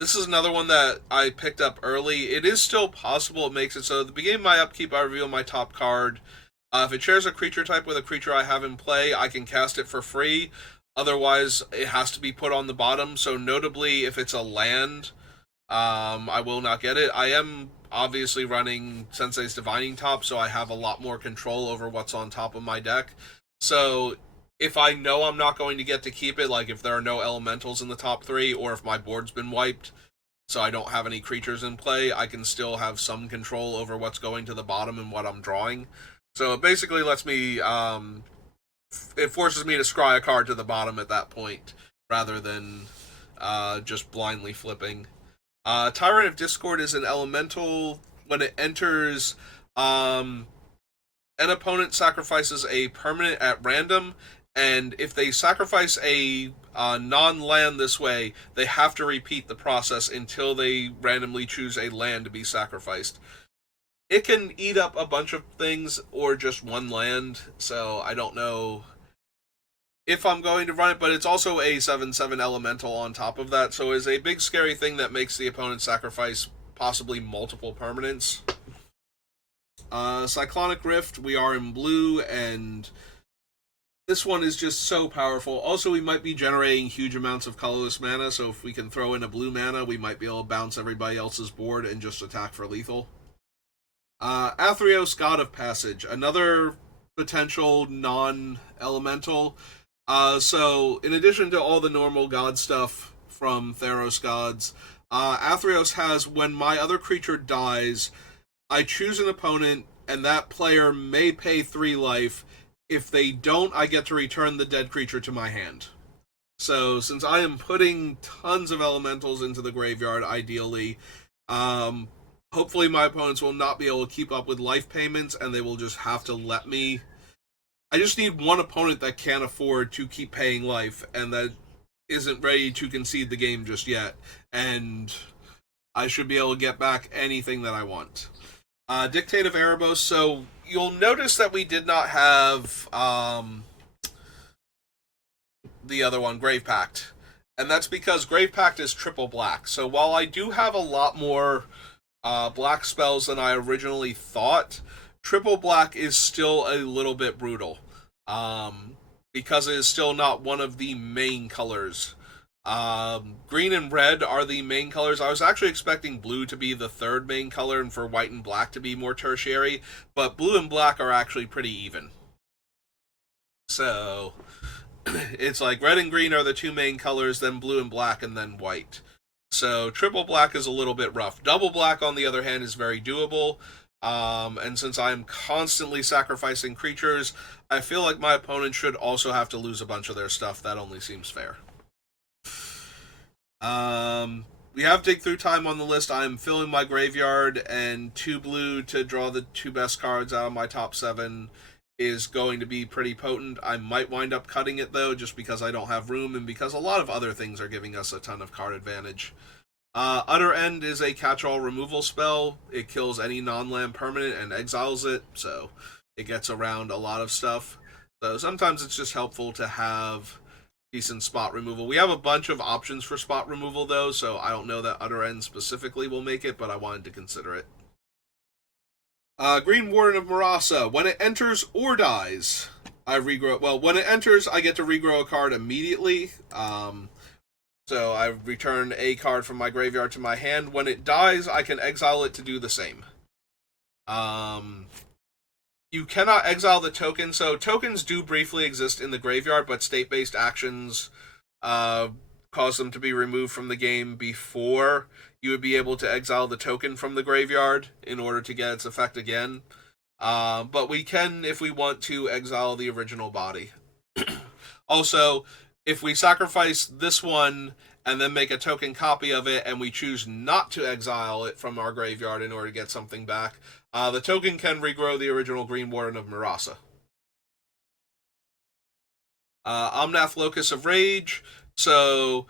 This is another one that I picked up early. It is still possible it makes it so at the beginning of my upkeep, I reveal my top card. If it shares a creature type with a creature I have in play, I can cast it for free. Otherwise, it has to be put on the bottom. So notably, if it's a land, I will not get it. I am obviously running Sensei's Divining Top, so I have a lot more control over what's on top of my deck. So if I know I'm not going to get to keep it, like if there are no elementals in the top 3, or if my board's been wiped, so I don't have any creatures in play, I can still have some control over what's going to the bottom and what I'm drawing. So it basically lets me, it forces me to scry a card to the bottom at that point, rather than just blindly flipping. Tyrant of Discord is an elemental. When it enters, an opponent sacrifices a permanent at random, and if they sacrifice a non-land this way, they have to repeat the process until they randomly choose a land to be sacrificed. It can eat up a bunch of things or just one land, so I don't know if I'm going to run it, but it's also a 7/7 elemental on top of that, so it's a big scary thing that makes the opponent sacrifice possibly multiple permanents. Cyclonic Rift, we are in blue, and this one is just so powerful. Also, we might be generating huge amounts of colorless mana, so if we can throw in a blue mana, we might be able to bounce everybody else's board and just attack for lethal. Athreos, God of Passage, another potential non-elemental. So, in addition to all the normal god stuff from Theros gods, Athreos has, when my other creature dies, I choose an opponent, and that player may pay 3 life. If they don't, I get to return the dead creature to my hand. So, since I am putting tons of elementals into the graveyard, ideally, hopefully my opponents will not be able to keep up with life payments, and they will just have to let me. I just need one opponent that can't afford to keep paying life, and that isn't ready to concede the game just yet, and I should be able to get back anything that I want. Dictate of Erebos, so you'll notice that we did not have the other one, Grave Pact. And that's because Grave Pact is triple black. So while I do have a lot more black spells than I originally thought, triple black is still a little bit brutal. Because it is still not one of the main colors. Green and red are the main colors. I was actually expecting blue to be the third main color and for white and black to be more tertiary, but blue and black are actually pretty even. So, it's like red and green are the 2 main colors, then blue and black, and then white. So, triple black is a little bit rough. Double black, on the other hand, is very doable. And since I'm constantly sacrificing creatures, I feel like my opponent should also have to lose a bunch of their stuff. That only seems fair. We have Dig Through Time on the list. I'm filling my graveyard, and 2 blue to draw the 2 best cards out of my top 7 is going to be pretty potent. I might wind up cutting it, though, just because I don't have room, and because a lot of other things are giving us a ton of card advantage. Utter End is a catch-all removal spell. It kills any non-land permanent and exiles it, so it gets around a lot of stuff. So sometimes it's just helpful to have decent spot removal. We have a bunch of options for spot removal, though, so I don't know that Utter End specifically will make it, but I wanted to consider it. Green Warden of Marasa. When it enters or dies, I regrow. Well, when it enters, I get to regrow a card immediately. So I return a card from my graveyard to my hand. When it dies, I can exile it to do the same. You cannot exile the token, so tokens do briefly exist in the graveyard, but state-based actions cause them to be removed from the game before you would be able to exile the token from the graveyard in order to get its effect again. But we can, if we want to, exile the original body. Also, if we sacrifice this one and then make a token copy of it, and we choose not to exile it from our graveyard in order to get something back, the token can regrow the original Green Warden of Marasa. Omnath Locus of Rage. So,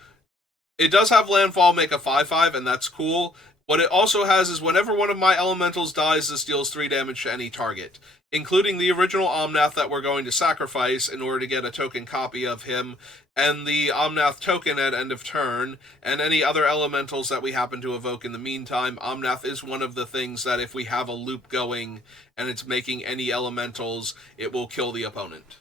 it does have landfall, make a 5/5, and that's cool. What it also has is whenever one of my elementals dies, this deals 3 damage to any target, including the original Omnath that we're going to sacrifice in order to get a token copy of him, and the Omnath token at end of turn, and any other elementals that we happen to evoke in the meantime. Omnath is one of the things that if we have a loop going and it's making any elementals, it will kill the opponent.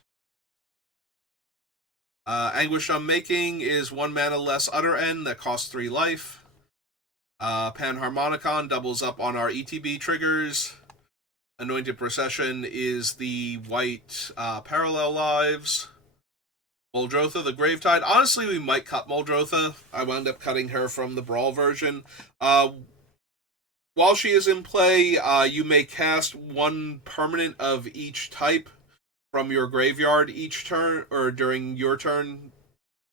Anguish Unmaking is 1 mana less Utter End that costs 3 life. Panharmonicon doubles up on our ETB triggers. Anointed Procession is the white Parallel Lives. Muldrotha the Gravetide. Honestly, we might cut Muldrotha. I wound up cutting her from the Brawl version. While she is in play, you may cast 1 permanent of each type from your graveyard each turn, or during your turn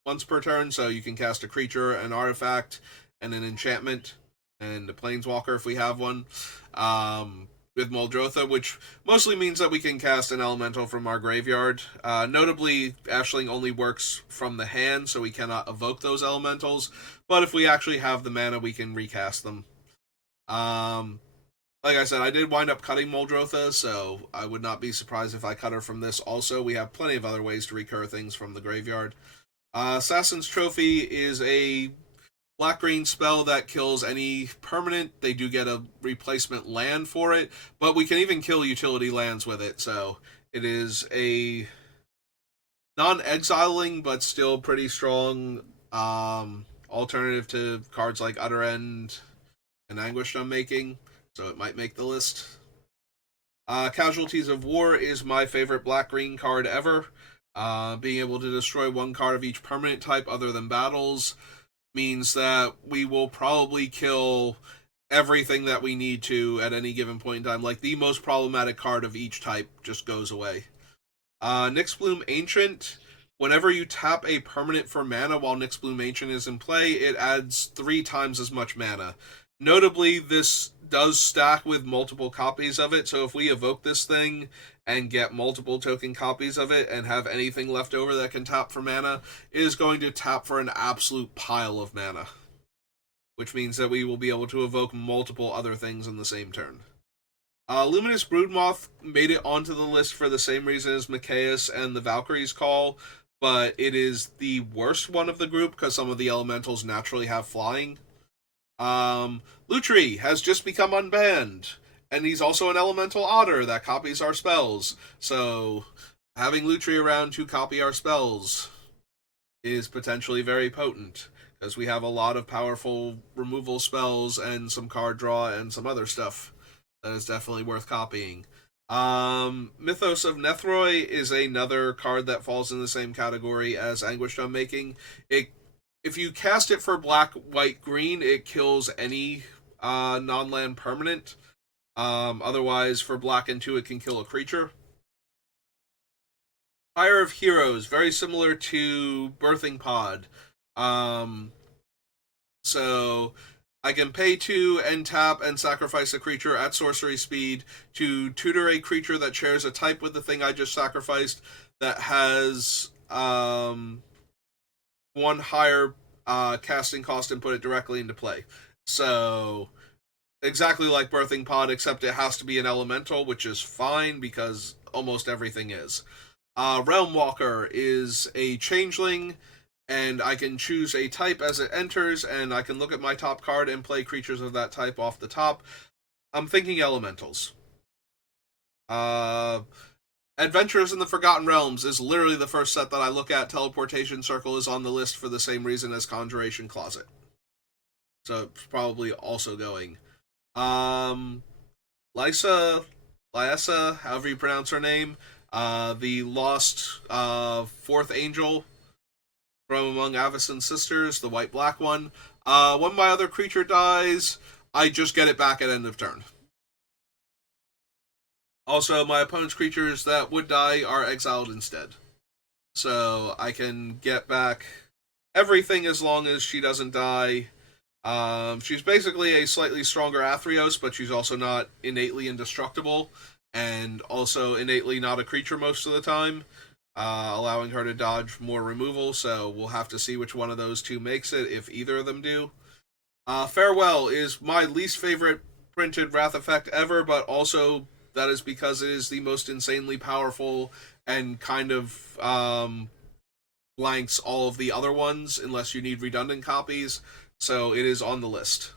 once per turn, so you can cast a creature, an artifact, and an enchantment, and a planeswalker if we have one. With Muldrotha, which mostly means that we can cast an elemental from our graveyard. Notably, Ashling only works from the hand, so we cannot evoke those elementals, but if we actually have the mana, we can recast them. Like I said, I did wind up cutting Muldrotha, so I would not be surprised if I cut her from this also. We have plenty of other ways to recur things from the graveyard. Assassin's Trophy is a black-green spell that kills any permanent. They do get a replacement land for it, but we can even kill utility lands with it, so it is a non-exiling, but still pretty strong alternative to cards like Utter End and Anguished Unmaking, so it might make the list. Casualties of War is my favorite black-green card ever. Being able to destroy one card of each permanent type other than battles means that we will probably kill everything that we need to at any given point in time. Like, the most problematic card of each type just goes away. Nyxbloom Ancient. Whenever you tap a permanent for mana while Nyxbloom Ancient is in play, it adds 3 times as much mana. Notably, this does stack with multiple copies of it, so if we evoke this thing and get multiple token copies of it and have anything left over that can tap for mana, it is going to tap for an absolute pile of mana, which means that we will be able to evoke multiple other things in the same turn. Luminous Broodmoth made it onto the list for the same reason as Mikaeus and the Valkyrie's Call, but it is the worst one of the group because some of the elementals naturally have flying. Lutri has just become unbanned, and he's also an elemental otter that copies our spells, so having Lutri around to copy our spells is potentially very potent, because we have a lot of powerful removal spells and some card draw and some other stuff that is definitely worth copying. Mythos of Nethroi is another card that falls in the same category as Anguished Unmaking. If you cast it for black, white, green, it kills any non-land permanent. Otherwise, for black and 2, it can kill a creature. Fire of Heroes, very similar to Birthing Pod. So I can pay 2 and tap and sacrifice a creature at sorcery speed to tutor a creature that shares a type with the thing I just sacrificed that has 1 higher casting cost and put it directly into play. So exactly like Birthing Pod, except it has to be an elemental, which is fine because almost everything is. Realm Walker is a changeling, and I can choose a type as it enters, and I can look at my top card and play creatures of that type off the top. I'm thinking elementals. Adventures in the Forgotten Realms is literally the first set that I look at. Teleportation Circle is on the list for the same reason as Conjuration Closet. So it's probably also going. Lysa, however you pronounce her name, the lost 4th angel from among Avacyn's sisters, the white-black one. When my other creature dies, I just get it back at end of turn. Also, my opponent's creatures that would die are exiled instead. So I can get back everything as long as she doesn't die. She's basically a slightly stronger Athreos, but she's also not innately indestructible, and also innately not a creature most of the time, allowing her to dodge more removal, so we'll have to see which one of those 2 makes it, if either of them do. Farewell is my least favorite printed Wrath effect ever, but also that is because it is the most insanely powerful and kind of blanks all of the other ones unless you need redundant copies, so it is on the list.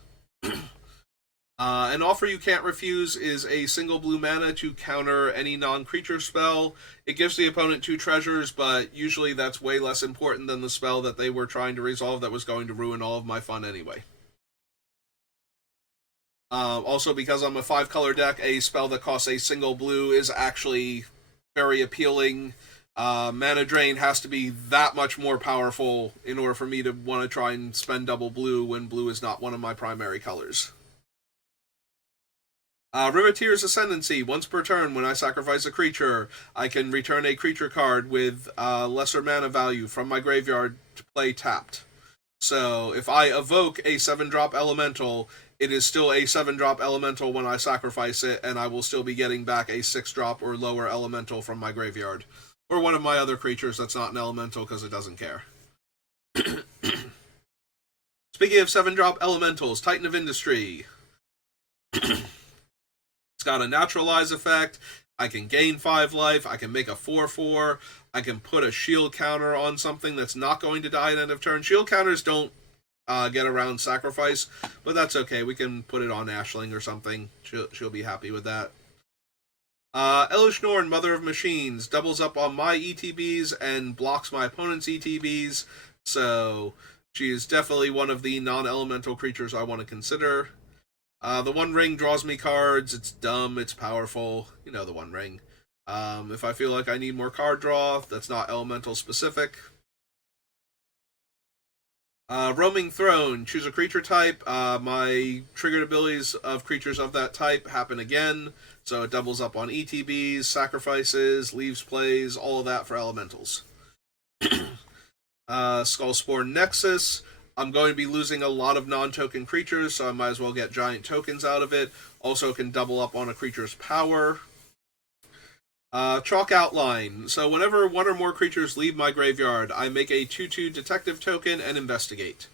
An Offer You Can't Refuse is a single blue mana to counter any non-creature spell. It gives the opponent 2 treasures, but usually that's way less important than the spell that they were trying to resolve that was going to ruin all of my fun anyway. Also, because I'm a 5-color deck, a spell that costs a single blue is actually very appealing. Mana Drain has to be that much more powerful in order for me to want to try and spend double blue when blue is not one of my primary colors. Riveteer's Ascendancy. Once per turn, when I sacrifice a creature, I can return a creature card with lesser mana value from my graveyard to play tapped. So if I evoke a 7-drop elemental, it is still a 7-drop elemental when I sacrifice it, and I will still be getting back a 6-drop or lower elemental from my graveyard. Or one of my other creatures that's not an elemental because it doesn't care. Speaking of 7-drop elementals, Titan of Industry. It's got a naturalize effect. I can gain 5 life. I can make a 4/4. I can put a shield counter on something that's not going to die at end of turn. Shield counters don't get around sacrifice, but that's okay. We can put it on Ashling or something. She'll be happy with that. Elish Norn, Mother of Machines, doubles up on my ETBs and blocks my opponent's ETBs, so she is definitely one of the non-elemental creatures I want to consider. The One Ring draws me cards. It's dumb. It's powerful. You know the One Ring. If I feel like I need more card draw, that's not elemental specific. Roaming Throne. Choose a creature type. My triggered abilities of creatures of that type happen again, so it doubles up on ETBs, sacrifices, leaves plays, all of that for elementals. Skullspore Nexus. I'm going to be losing a lot of non-token creatures, so I might as well get giant tokens out of it. Also can double up on a creature's power. Chalk Outline. So whenever one or more creatures leave my graveyard, I make a 2/2 detective token and investigate.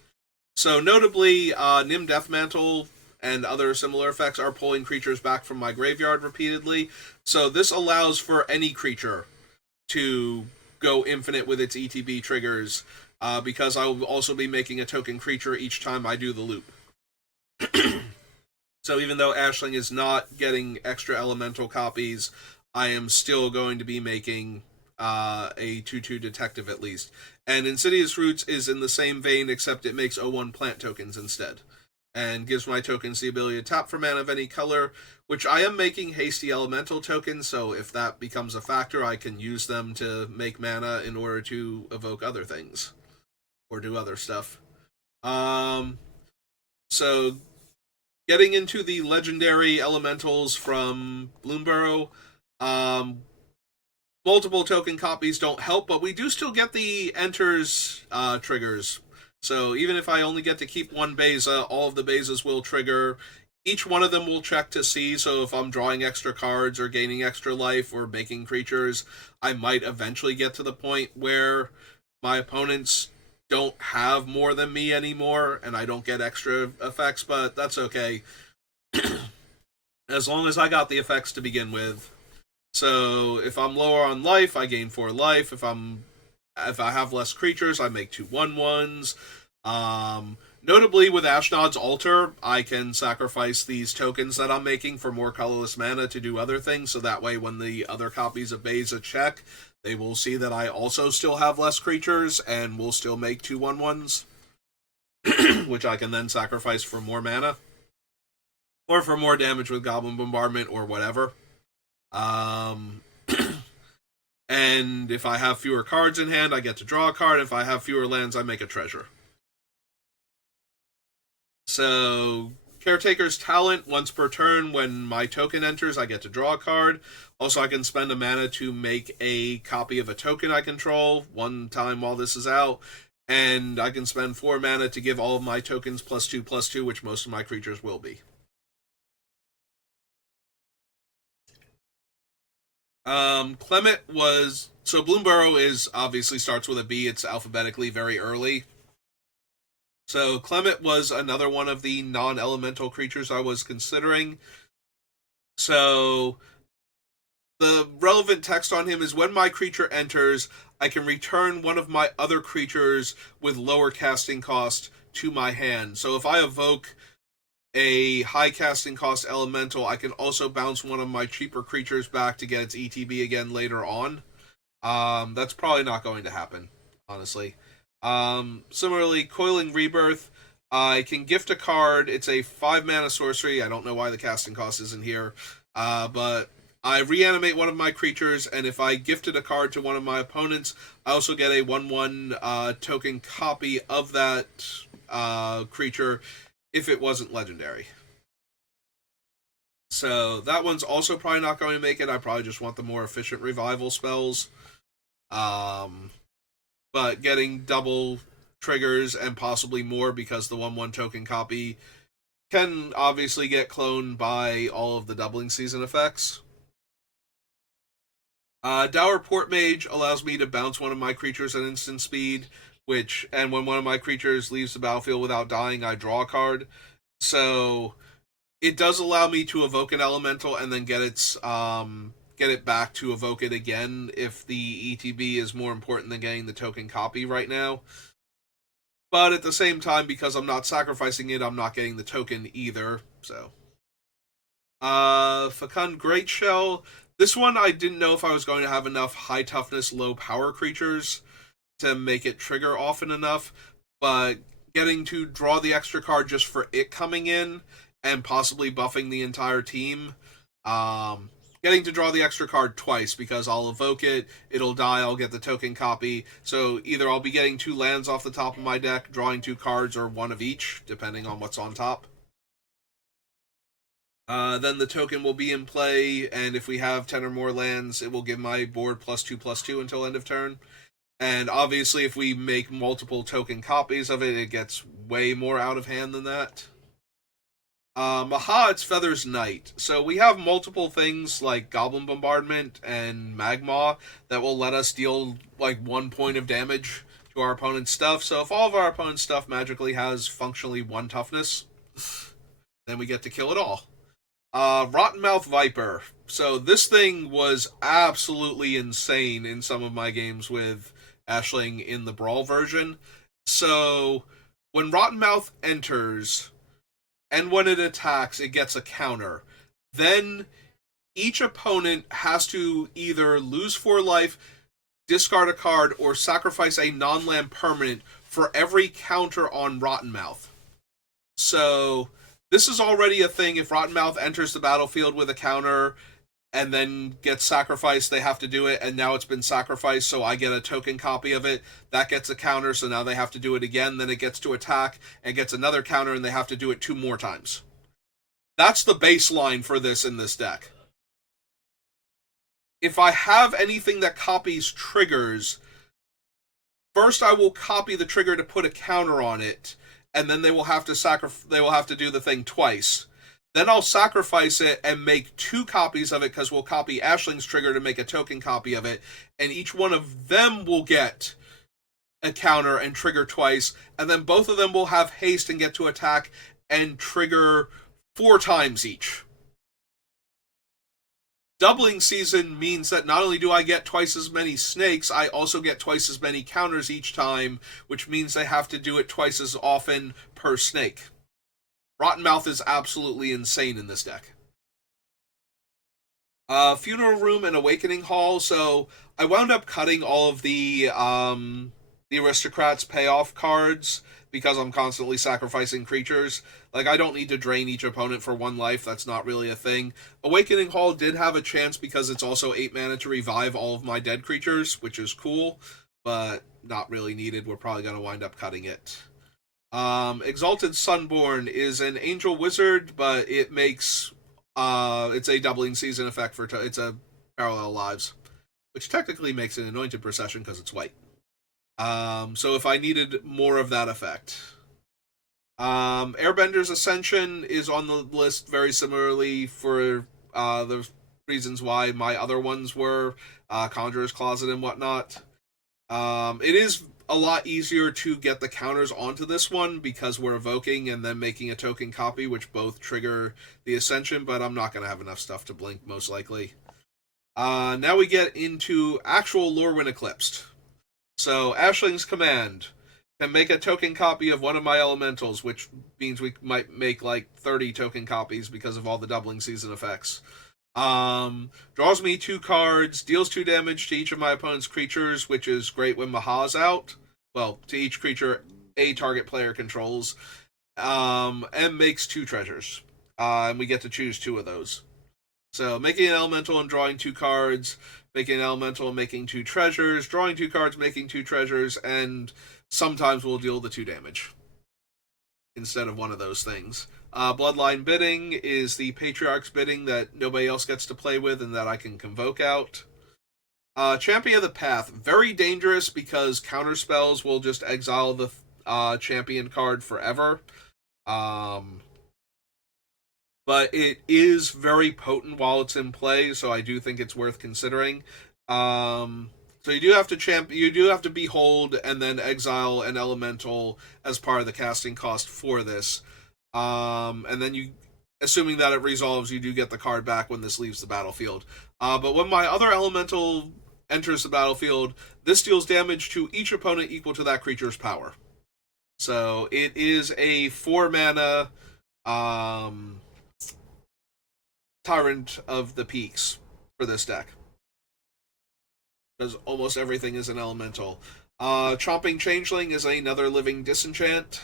So notably, Nim Deathmantle and other similar effects are pulling creatures back from my graveyard repeatedly. So this allows for any creature to go infinite with its ETB triggers, because I will also be making a token creature each time I do the loop. So even though Ashling is not getting extra elemental copies, I am still going to be making a 2/2 detective at least. And Insidious Roots is in the same vein, except it makes 0/1 plant tokens instead. And gives my tokens the ability to tap for mana of any color, which I am making hasty elemental tokens, so if that becomes a factor, I can use them to make mana in order to evoke other things. Or do other stuff. So, getting into the legendary elementals from Bloomburrow, multiple token copies don't help, but we do still get the enters triggers. So even if I only get to keep one Beza, all of the Bezas will trigger. Each one of them will check to see, so if I'm drawing extra cards or gaining extra life or making creatures, I might eventually get to the point where my opponents don't have more than me anymore, and I don't get extra effects, but that's okay. As long as I got the effects to begin with. So if I'm lower on life, I gain 4 life. If I have less creatures, I make 2 1/1s. Notably, with Ashnod's Altar, I can sacrifice these tokens that I'm making for more colorless mana to do other things, so that way when the other copies of Beza check, they will see that I also still have less creatures and will still make 2 1/1s, which I can then sacrifice for more mana. Or for more damage with Goblin Bombardment or whatever. And if I have fewer cards in hand, I get to draw a card. If I have fewer lands, I make a treasure. So, Caretaker's Talent, once per turn, when my token enters, I get to draw a card. Also, I can spend a mana to make a copy of a token I control one time while this is out. And I can spend 4 mana to give all of my tokens +2/+2, which most of my creatures will be. Clement was... So Bloomburrow is obviously starts with a B. It's alphabetically very early. So Clement was another one of the non-elemental creatures I was considering. So the relevant text on him is when my creature enters, I can return one of my other creatures with lower casting cost to my hand. So if I evoke a high casting cost elemental, I can also bounce one of my cheaper creatures back to get its ETB again later on. That's probably not going to happen, honestly. Similarly, Coiling Rebirth, I can gift a card. It's a 5 mana sorcery. I don't know why the casting cost isn't here. But I reanimate one of my creatures, and if I gifted a card to one of my opponents, I also get a 1/1 token copy of that creature if it wasn't legendary. So that one's also probably not going to make it. I probably just want the more efficient revival spells. But getting double triggers and possibly more, because the 1/1 token copy can obviously get cloned by all of the doubling season effects. Dour Port Mage allows me to bounce one of my creatures at instant speed, and when one of my creatures leaves the battlefield without dying, I draw a card. So it does allow me to evoke an elemental and then get it back to evoke it again if the ETB is more important than getting the token copy right now. But at the same time, because I'm not sacrificing it, I'm not getting the token either. So, Fecund Greatshell. This one, I didn't know if I was going to have enough high toughness, low power creatures to make it trigger often enough, but getting to draw the extra card just for it coming in and possibly buffing the entire team. Getting to draw the extra card twice, because I'll evoke it, it'll die, I'll get the token copy. So either I'll be getting 2 lands off the top of my deck, drawing 2 cards, or 1 of each, depending on what's on top. Then the token will be in play, and if we have 10 or more lands, it will give my board +2/+2 until end of turn. And obviously, if we make multiple token copies of it, it gets way more out of hand than that. It's Feathers Knight. So we have multiple things like Goblin Bombardment and Magma that will let us deal like 1 point of damage to our opponent's stuff. So if all of our opponent's stuff magically has functionally 1 toughness, then we get to kill it all. Rottenmouth Viper. So this thing was absolutely insane in some of my games with Ashling in the Brawl version. So when Rottenmouth enters, and when it attacks, it gets a counter. Then each opponent has to either lose 4 life, discard a card, or sacrifice a non-land permanent for every counter on Rottenmouth. So this is already a thing. If Rottenmouth enters the battlefield with a counter and then gets sacrificed, they have to do it, and now it's been sacrificed, so I get a token copy of it. That gets a counter, so now they have to do it again. Then it gets to attack and gets another counter, and they have to do it 2 more times. That's the baseline for this in this deck. If I have anything that copies triggers, first I will copy the trigger to put a counter on it, and then they will have to do the thing twice. Then I'll sacrifice it and make 2 copies of it, because we'll copy Ashling's trigger to make a token copy of it, and each one of them will get a counter and trigger twice, and then both of them will have haste and get to attack and trigger 4 times each. Doubling season means that not only do I get twice as many snakes, I also get twice as many counters each time, which means they have to do it twice as often per snake. Rottenmouth is absolutely insane in this deck. Funeral Room and Awakening Hall. So I wound up cutting all of the Aristocrats payoff cards because I'm constantly sacrificing creatures. Like, I don't need to drain each opponent for 1 life. That's not really a thing. Awakening Hall did have a chance because it's also 8 mana to revive all of my dead creatures, which is cool, but not really needed. We're probably going to wind up cutting it. Exalted Sunborn is an angel wizard, but it makes it's a doubling season effect it's a parallel lives, which technically makes an anointed procession because it's white. So if I needed more of that effect. Airbender's Ascension is on the list very similarly for the reasons why my other ones were Conjurer's Closet and whatnot. It is a lot easier to get the counters onto this one because we're evoking and then making a token copy, which both trigger the Ascension, but I'm not going to have enough stuff to blink, most likely. Now we get into actual Lorwyn Eclipsed. So, Ashling's Command can make a token copy of one of my elementals, which means we might make like 30 token copies because of all the doubling season effects. Draws me 2 cards, deals 2 damage to each of my opponent's creatures, which is great when Maha's out. Well, to each creature a target player controls. And makes 2 treasures. And we get to choose 2 of those. So, making an elemental and drawing 2 cards, making an elemental and making 2 treasures, drawing 2 cards, making 2 treasures, and sometimes we'll deal the 2 damage instead of one of those things. Bloodline Bidding is the Patriarch's Bidding that nobody else gets to play with and that I can convoke out. Champion of the Path, very dangerous because counter spells will just exile the champion card forever. Um, but it is very potent while it's in play, so I do think it's worth considering. So you do have to you do have to behold and then exile an elemental as part of the casting cost for this. And then you, assuming that it resolves, you do get the card back when this leaves the battlefield. But when my other elemental enters the battlefield, this deals damage to each opponent equal to that creature's power. So it is a 4 mana Tyrant of the Peaks for this deck, because almost everything is an elemental. Chomping Changeling is another living disenchant,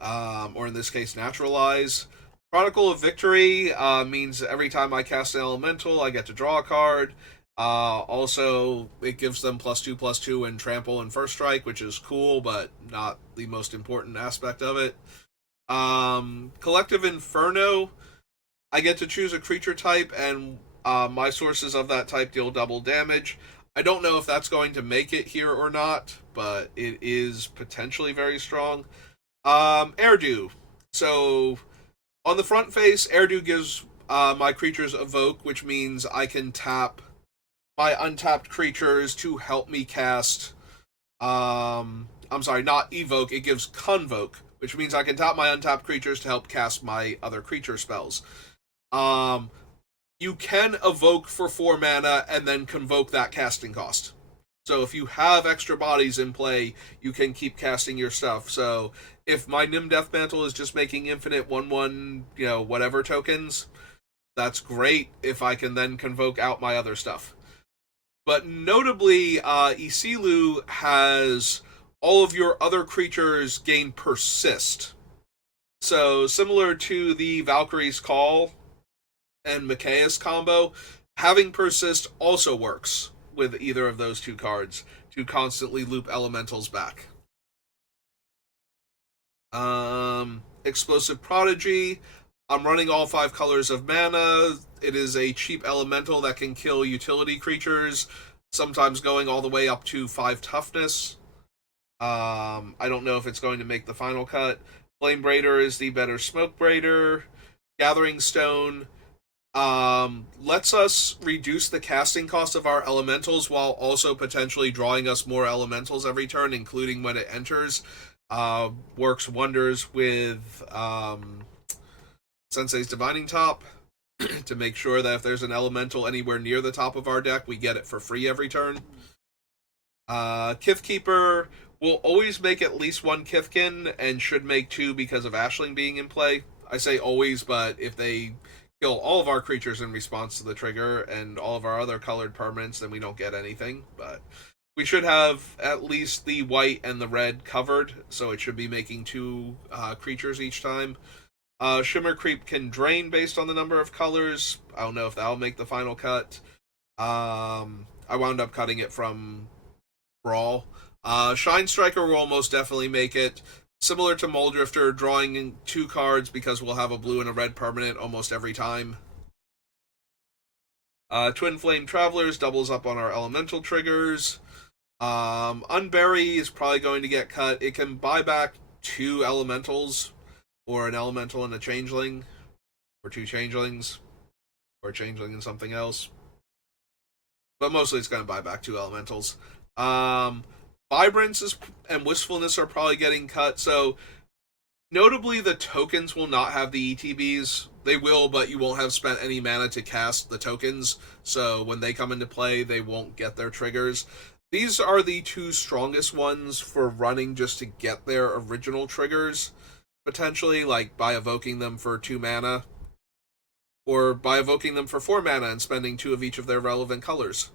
or in this case, naturalize. Chronicle of Victory means every time I cast an elemental, I get to draw a card. Also, it gives them +2/+2 and trample and first strike, which is cool, but not the most important aspect of it. Collective Inferno, I get to choose a creature type, and my sources of that type deal double damage. I don't know if that's going to make it here or not, but it is potentially very strong. Airdew. So, on the front face, Airdew gives my creatures Evoke, which means I can tap my untapped creatures to help me cast... I'm sorry, not Evoke, it gives Convoke, which means I can tap my untapped creatures to help cast my other creature spells. You can evoke for 4 mana and then convoke that casting cost. So if you have extra bodies in play, you can keep casting your stuff. So if my Nim Deathmantle is just making infinite 1/1, whatever tokens, that's great if I can then convoke out my other stuff. But notably, Isilu has all of your other creatures gain Persist. So similar to the Valkyrie's Call and Mikaeus combo, having Persist also works with either of those two cards to constantly loop elementals back. Explosive Prodigy, I'm running all 5 colors of mana. It is a cheap elemental that can kill utility creatures, sometimes going all the way up to 5 toughness. I don't know if it's going to make the final cut. Flame Braider is the better Smoke Braider. Gathering Stone lets us reduce the casting cost of our elementals while also potentially drawing us more elementals every turn, including when it enters. Works wonders with Sensei's Divining Top to make sure that if there's an elemental anywhere near the top of our deck, we get it for free every turn. Kithkeeper will always make at least 1 Kithkin and should make 2 because of Ashling being in play. I say always, but if they kill all of our creatures in response to the trigger and all of our other colored permanents, then we don't get anything. But we should have at least the white and the red covered, so it should be making 2 creatures each time. Shimmer Creep can drain based on the number of colors. I don't know if that'll make the final cut. I wound up cutting it from Brawl. Shine Striker will almost definitely make it. Similar to Muldrifter, drawing in 2 cards because we'll have a blue and a red permanent almost every time. Twin Flame Travelers doubles up on our elemental triggers. Unbury is probably going to get cut. It can buy back 2 elementals, or an elemental and a changeling, or 2 changelings, or a changeling and something else. But mostly it's going to buy back 2 elementals. Vibrance and Wistfulness are probably getting cut, so notably the tokens will not have the ETBs. They will, but you won't have spent any mana to cast the tokens, so when they come into play, they won't get their triggers. These are the 2 strongest ones for running just to get their original triggers, potentially, like by evoking them for 2 mana, or by evoking them for 4 mana and spending 2 of each of their relevant colors.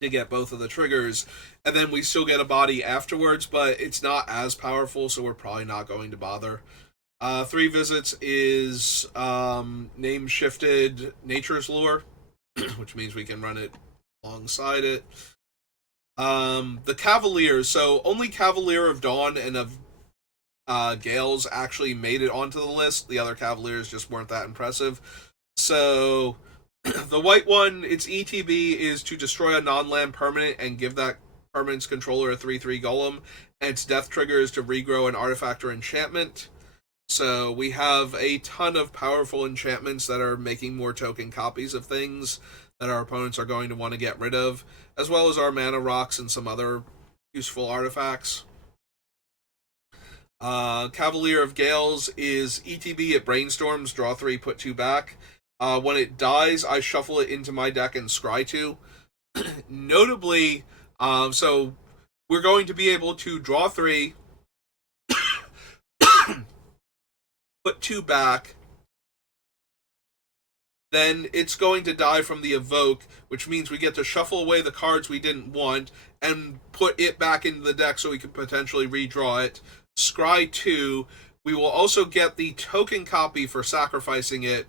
To get both of the triggers, and then we still get a body afterwards, but it's not as powerful, so we're probably not going to bother. 3 Visits is name-shifted Nature's Lure, which means we can run it alongside it. The Cavaliers, so only Cavalier of Dawn and of Gales actually made it onto the list. The other Cavaliers just weren't that impressive. So the white one, its ETB is to destroy a non-land permanent and give that permanent's controller a 3/3 golem, and its death trigger is to regrow an artifact or enchantment. So we have a ton of powerful enchantments that are making more token copies of things that our opponents are going to want to get rid of, as well as our mana rocks and some other useful artifacts. Cavalier of Gales is ETB, it brainstorms, draw 3, put 2 back. When it dies, I shuffle it into my deck and scry 2. Notably, so we're going to be able to draw 3, put 2 back, then it's going to die from the evoke, which means we get to shuffle away the cards we didn't want and put it back into the deck so we can potentially redraw it. Scry 2, we will also get the token copy for sacrificing it.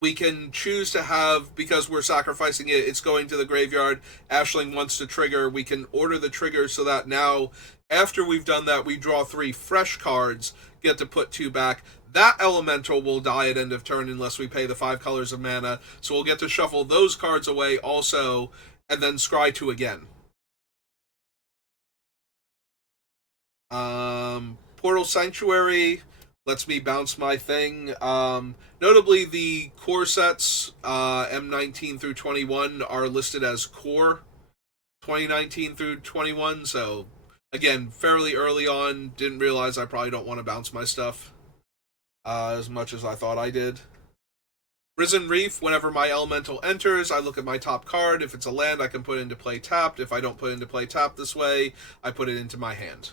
We can choose to have, because we're sacrificing it, it's going to the graveyard, Ashling wants to trigger, we can order the trigger so that now, after we've done that, we draw 3 fresh cards, get to put 2 back. That elemental will die at end of turn unless we pay the 5 colors of mana, so we'll get to shuffle those cards away also, and then scry 2 again. Portal Sanctuary lets me bounce my thing. Notably, the core sets, M19 through 21, are listed as core 2019 through 21, so again, fairly early on, didn't realize I probably don't want to bounce my stuff as much as I thought I did. Risen Reef, whenever my elemental enters, I look at my top card. If it's a land, I can put it into play tapped. If I don't put it into play tapped this way, I put it into my hand.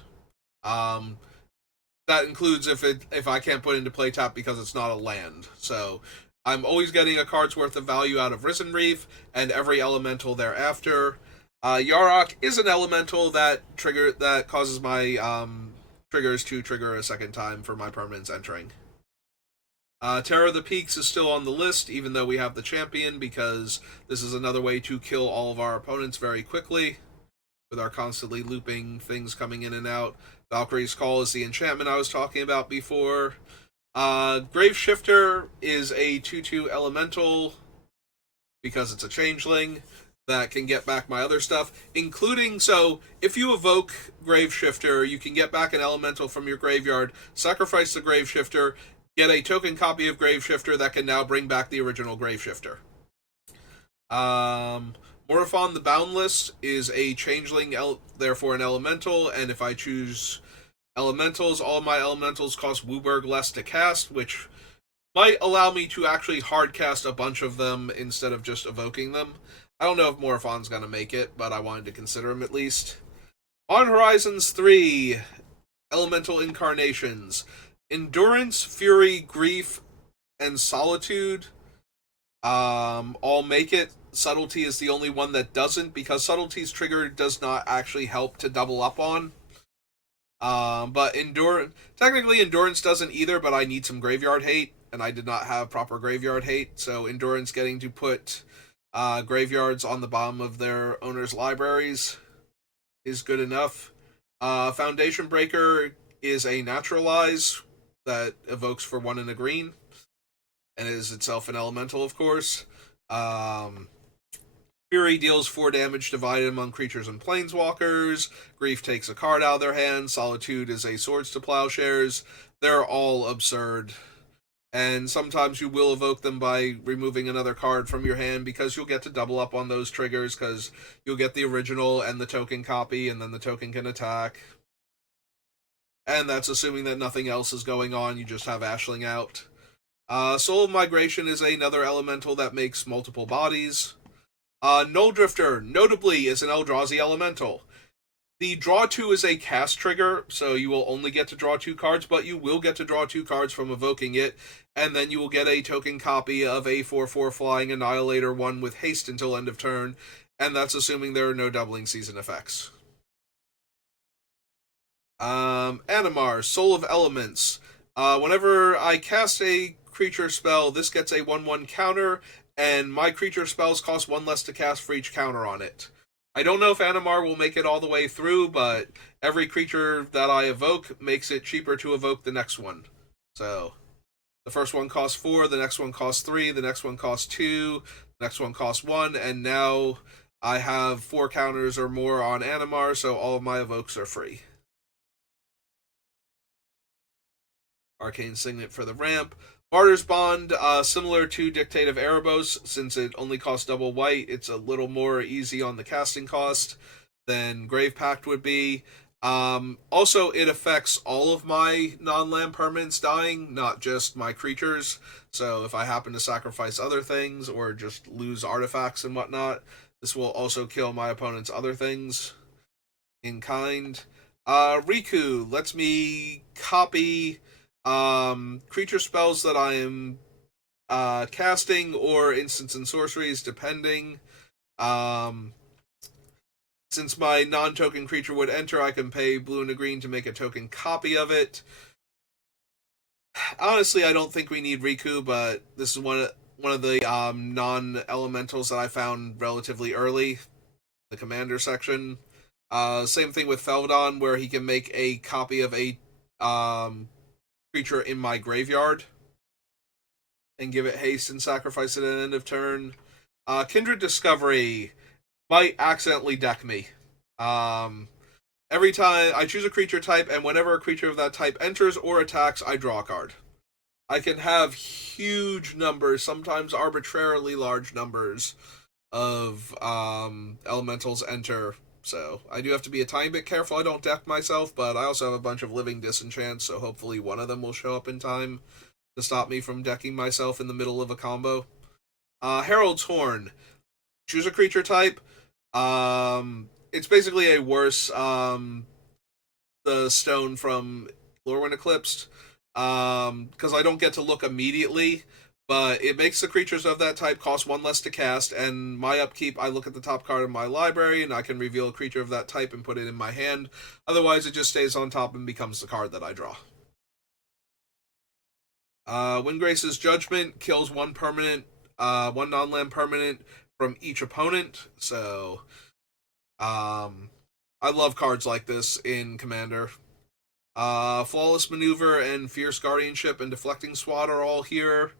That includes if I can't put it into play tap because it's not a land. So I'm always getting a card's worth of value out of Risen Reef and every elemental thereafter. Yarok is an elemental that causes my triggers to trigger a second time for my permanents entering. Terror of the Peaks is still on the list, even though we have the champion, because this is another way to kill all of our opponents very quickly, with our constantly looping things coming in and out. Valkyrie's Call is the enchantment I was talking about before. Graveshifter is a 2/2 elemental, because it's a changeling, that can get back my other stuff, including, so if you evoke Graveshifter, you can get back an elemental from your graveyard, sacrifice the Graveshifter, get a token copy of Graveshifter that can now bring back the original Graveshifter. Morophon the Boundless is a changeling, therefore an elemental, and if I choose elementals, all my elementals cost Wooburg less to cast, which might allow me to actually hard cast a bunch of them instead of just evoking them. I don't know if Morophon's going to make it, but I wanted to consider him at least. On Horizons 3, Elemental Incarnations. Endurance, Fury, Grief, and Solitude all make it. Subtlety is the only one that doesn't, because Subtlety's trigger does not actually help to double up on. But technically Endurance doesn't either, but I need some Graveyard Hate, and I did not have proper Graveyard Hate, so Endurance getting to put graveyards on the bottom of their owners' libraries is good enough. Foundation Breaker is a Naturalize that evokes for 1 and a green, and is itself an elemental, of course. Fury deals 4 damage divided among creatures and planeswalkers. Grief takes a card out of their hand. Solitude is a Swords to Plowshares. They're all absurd. And sometimes you will evoke them by removing another card from your hand, because you'll get to double up on those triggers, because you'll get the original and the token copy, and then the token can attack. And that's assuming that nothing else is going on, you just have Ashling out. Soul of Migration is another elemental that makes multiple bodies. Null Drifter, notably, is an Eldrazi elemental. The draw 2 is a cast trigger, so you will only get to draw 2 cards, but you will get to draw 2 cards from evoking it, and then you will get a token copy of a 4/4 Flying Annihilator 1 with haste until end of turn, and that's assuming there are no doubling season effects. Animar, Soul of Elements. Whenever I cast a creature spell, this gets a 1/1 counter, and my creature spells cost 1 less to cast for each counter on it. I don't know if Animar will make it all the way through, but every creature that I evoke makes it cheaper to evoke the next one. So, the first one costs 4, the next one costs 3, the next one costs 2, the next one costs 1, and now I have 4 counters or more on Animar, so all of my evokes are free. Arcane Signet for the ramp. Martyr's Bond, similar to Dictate of Erebos, since it only costs double white, it's a little more easy on the casting cost than Grave Pact would be. Also, it affects all of my non-land permanents dying, not just my creatures. So if I happen to sacrifice other things or just lose artifacts and whatnot, this will also kill my opponent's other things in kind. Riku lets me copy creature spells that I am casting or instants and sorceries, depending. Um, since my non-token creature would enter, I can pay blue and a green to make a token copy of it. Honestly, I don't think we need Riku, but this is one of the non-elementals that I found relatively early, the commander section. Same thing with Feldon, where he can make a copy of a creature in my graveyard and give it haste and sacrifice it at the end of turn. Kindred Discovery might accidentally deck me. Every time I choose a creature type, and whenever a creature of that type enters or attacks, I draw a card. I can have huge numbers, sometimes arbitrarily large numbers, of elementals enter. So I do have to be a tiny bit careful I don't deck myself, but I also have a bunch of living disenchants, so hopefully one of them will show up in time to stop me from decking myself in the middle of a combo. Herald's Horn. Choose a creature type. It's basically a worse the stone from Lorwyn Eclipsed, because I don't get to look immediately, but it makes the creatures of that type cost 1 less to cast, and my upkeep, I look at the top card of my library, and I can reveal a creature of that type and put it in my hand. Otherwise, it just stays on top and becomes the card that I draw. Windgrace's Judgment kills one non-land permanent from each opponent, so I love cards like this in Commander. Flawless Maneuver and Fierce Guardianship and Deflecting Swat are all here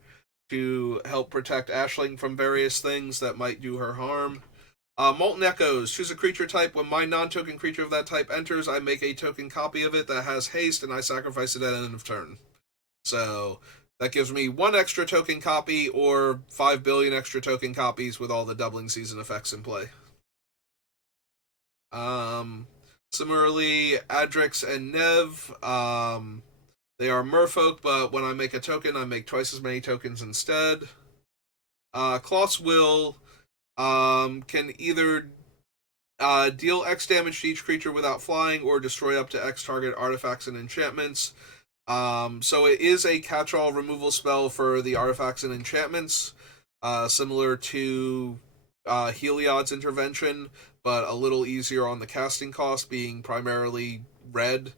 to help protect Ashling from various things that might do her harm. Molten Echoes. Choose a creature type. When my non-token creature of that type enters, I make a token copy of it that has haste, and I sacrifice it at the end of turn. So that gives me 1 extra token copy or 5 billion extra token copies with all the doubling season effects in play. Similarly, Adrix and Nev, they are merfolk, but when I make a token, I make twice as many tokens instead. Kloth's Will can either deal X damage to each creature without flying or destroy up to X target artifacts and enchantments. So it is a catch-all removal spell for the artifacts and enchantments, similar to Heliod's Intervention, but a little easier on the casting cost, being primarily red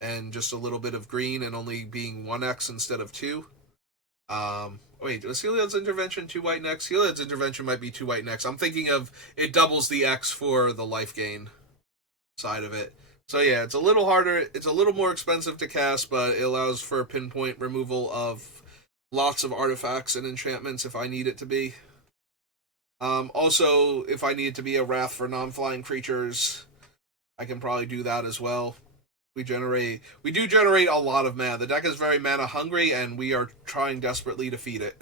and just a little bit of green, and only being 1x instead of 2. Wait, was Heliod's Intervention 2 white and X? Heliod's Intervention might be 2 white and X. I'm thinking of it doubles the X for the life gain side of it. So yeah, it's a little harder, it's a little more expensive to cast, but it allows for pinpoint removal of lots of artifacts and enchantments if I need it to be. Also, if I need it to be a Wrath for non-flying creatures, I can probably do that as well. We do generate a lot of mana. The deck is very mana hungry, and we are trying desperately to feed it.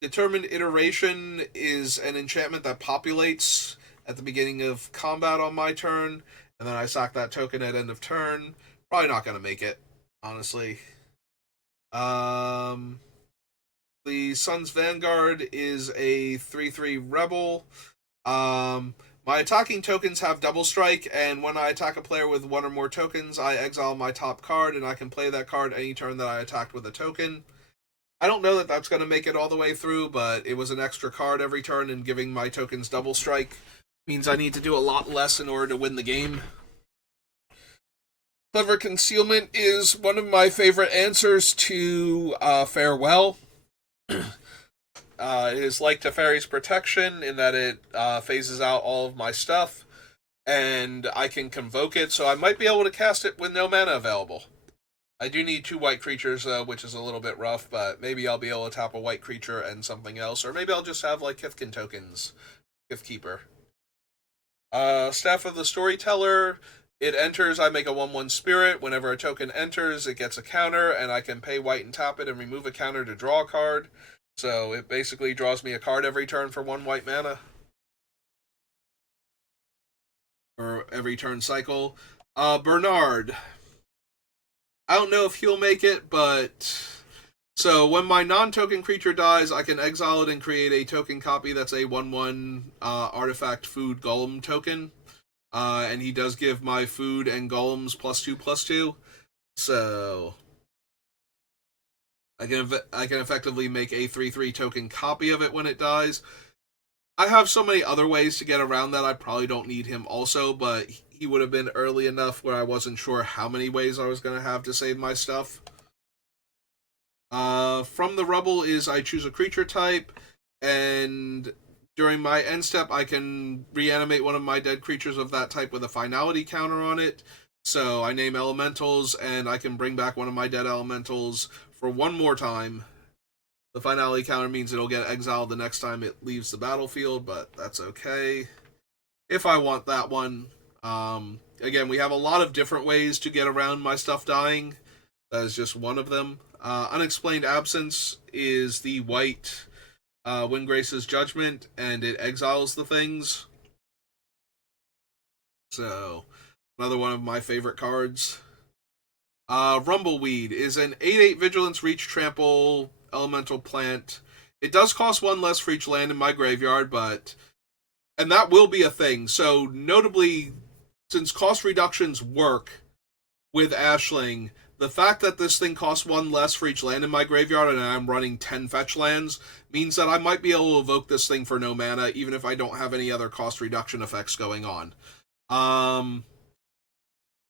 Determined Iteration is an enchantment that populates at the beginning of combat on my turn, and then I sack that token at end of turn. Probably not going to make it, honestly. The Sun's Vanguard is a 3/3 Rebel. My attacking tokens have double strike, and when I attack a player with 1 or more tokens, I exile my top card, and I can play that card any turn that I attacked with a token. I don't know that that's going to make it all the way through, but it was an extra card every turn, and giving my tokens double strike means I need to do a lot less in order to win the game. Clever Concealment is one of my favorite answers to Farewell. It is like Teferi's Protection in that it phases out all of my stuff, and I can convoke it, so I might be able to cast it with no mana available. I do need 2 white creatures, which is a little bit rough, but maybe I'll be able to tap a white creature and something else, or maybe I'll just have, like, Kithkin tokens. Kith Keeper. Staff of the Storyteller. It enters, I make a 1/1 spirit. Whenever a token enters, it gets a counter, and I can pay white and tap it and remove a counter to draw a card. So it basically draws me a card every turn for 1 white mana. Or every turn cycle. Bernard. I don't know if he'll make it, but... So when my non-token creature dies, I can exile it and create a token copy that's a 1/1 artifact food golem token. And he does give my food and golems +2/+2. So I can effectively make a 3/3 token copy of it when it dies. I have so many other ways to get around that. I probably don't need him also, but he would have been early enough where I wasn't sure how many ways I was going to have to save my stuff. From the rubble is I choose a creature type, and during my end step, I can reanimate one of my dead creatures of that type with a finality counter on it. So I name elementals, and I can bring back one of my dead elementals for 1 more time. The finality counter means it'll get exiled the next time it leaves the battlefield, but that's okay if I want that one. Again, we have a lot of different ways to get around my stuff dying. That is just one of them. Unexplained Absence is the white Windgrace's Judgment, and it exiles the things. So, another one of my favorite cards. Rumbleweed is an 8/8 Vigilance Reach Trample elemental plant. It does cost 1 less for each land in my graveyard, and that will be a thing. So, notably, since cost reductions work with Ashling, the fact that this thing costs 1 less for each land in my graveyard and I'm running 10 fetch lands means that I might be able to evoke this thing for no mana, even if I don't have any other cost reduction effects going on.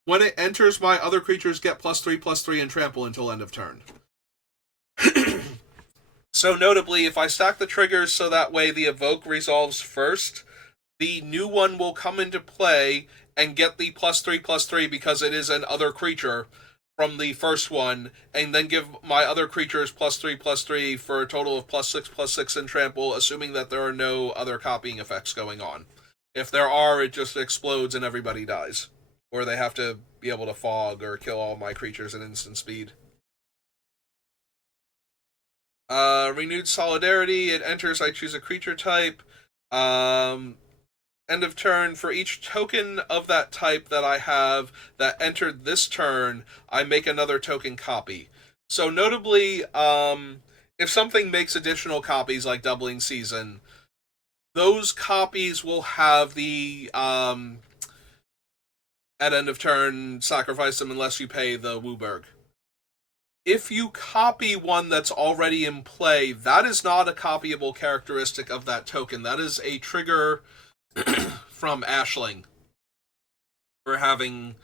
When it enters, my other creatures get +3/+3 and trample until end of turn. So notably, if I stack the triggers so that way the evoke resolves first, the new one will come into play and get the +3/+3 because it is an other creature from the first one, and then give my other creatures +3/+3 for a total of +6/+6 in trample, assuming that there are no other copying effects going on. If there are, it just explodes and everybody dies. Or they have to be able to fog or kill all my creatures at instant speed. Renewed Solidarity. It enters, I choose a creature type. End of turn, for each token of that type that I have that entered this turn, I make another token copy. So notably, if something makes additional copies like Doubling Season, those copies will have the at end of turn, sacrifice them unless you pay the Wooburg. If you copy one that's already in play, that is not a copyable characteristic of that token. That is a trigger from Ashling for having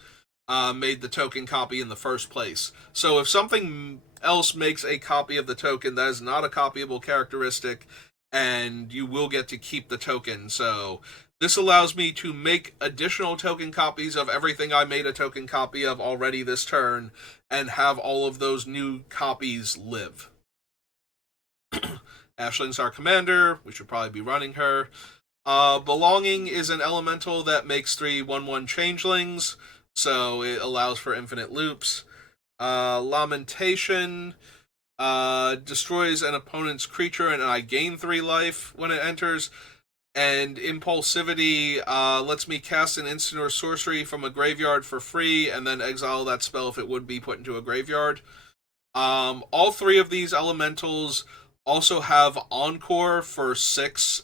made the token copy in the first place. So if something else makes a copy of the token, that is not a copyable characteristic, and you will get to keep the token. So this allows me to make additional token copies of everything I made a token copy of already this turn, and have all of those new copies live. Ashling's our commander. We should probably be running her. Belonging is an elemental that makes 3 1/1 changelings, so it allows for infinite loops. Lamentation destroys an opponent's creature, and I gain 3 life when it enters. And Impulsivity lets me cast an instant or sorcery from a graveyard for free, and then exile that spell if it would be put into a graveyard. All 3 of these elementals also have Encore for 6.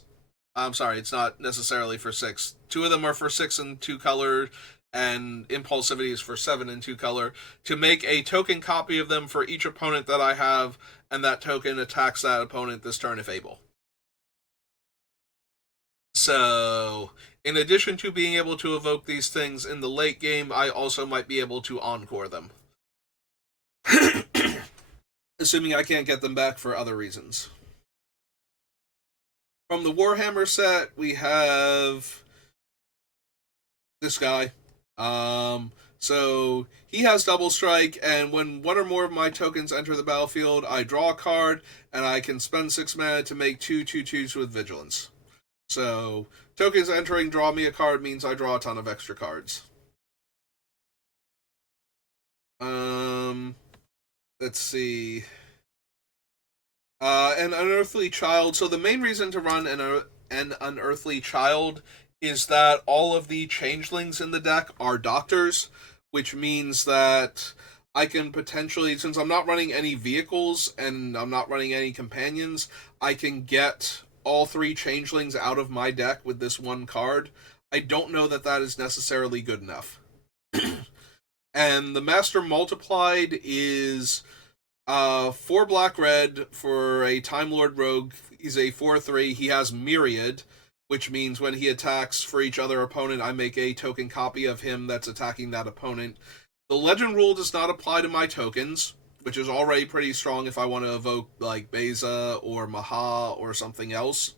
I'm sorry, it's not necessarily for 6. 2 of them are for 6 and 2 color, and Impulsivity is for 7 and 2 color, to make a token copy of them for each opponent that I have, and that token attacks that opponent this turn if able. So, in addition to being able to evoke these things in the late game, I also might be able to Encore them. Assuming I can't get them back for other reasons. From the Warhammer set, we have this guy. So he has double strike, and when one or more of my tokens enter the battlefield, I draw a card, and I can spend 6 mana to make 2/2/2s with Vigilance. So tokens entering draw me a card means I draw a ton of extra cards. Let's see. An Unearthly Child. So the main reason to run an Unearthly Child is that all of the changelings in the deck are doctors, which means that I can potentially, since I'm not running any vehicles and I'm not running any companions, I can get all 3 changelings out of my deck with this one card. I don't know that that is necessarily good enough. And the Master Multiplied is 4 black red for a Time Lord Rogue. He's a 4/3. He has Myriad, which means when he attacks for each other opponent, I make a token copy of him that's attacking that opponent. The legend rule does not apply to my tokens, which is already pretty strong if I want to evoke like Beza or Maha or something else.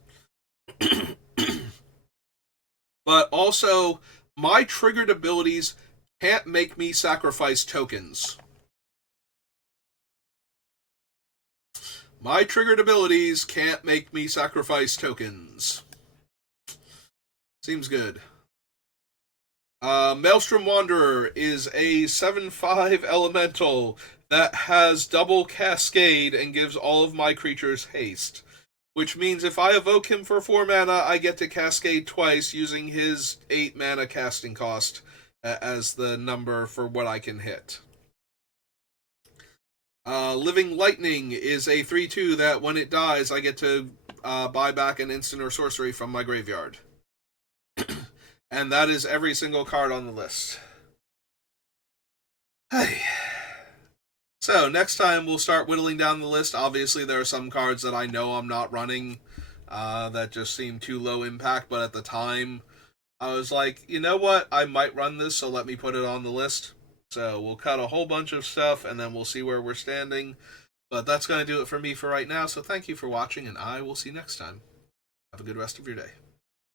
But also, my triggered abilities can't make me sacrifice tokens. My triggered abilities can't make me sacrifice tokens. Seems good. Maelstrom Wanderer is a 7/5 elemental that has double Cascade and gives all of my creatures haste. Which means if I evoke him for 4 mana, I get to Cascade twice using his 8 mana casting cost as the number for what I can hit. Living Lightning is a 3/2 that when it dies, I get to buy back an instant or sorcery from my graveyard. And that is every single card on the list. Hey. So, next time we'll start whittling down the list. Obviously, there are some cards that I know I'm not running that just seem too low impact, but at the time, I was like, you know what? I might run this, so let me put it on the list. So, we'll cut a whole bunch of stuff, and then we'll see where we're standing. But that's going to do it for me for right now, so thank you for watching, and I will see you next time. Have a good rest of your day.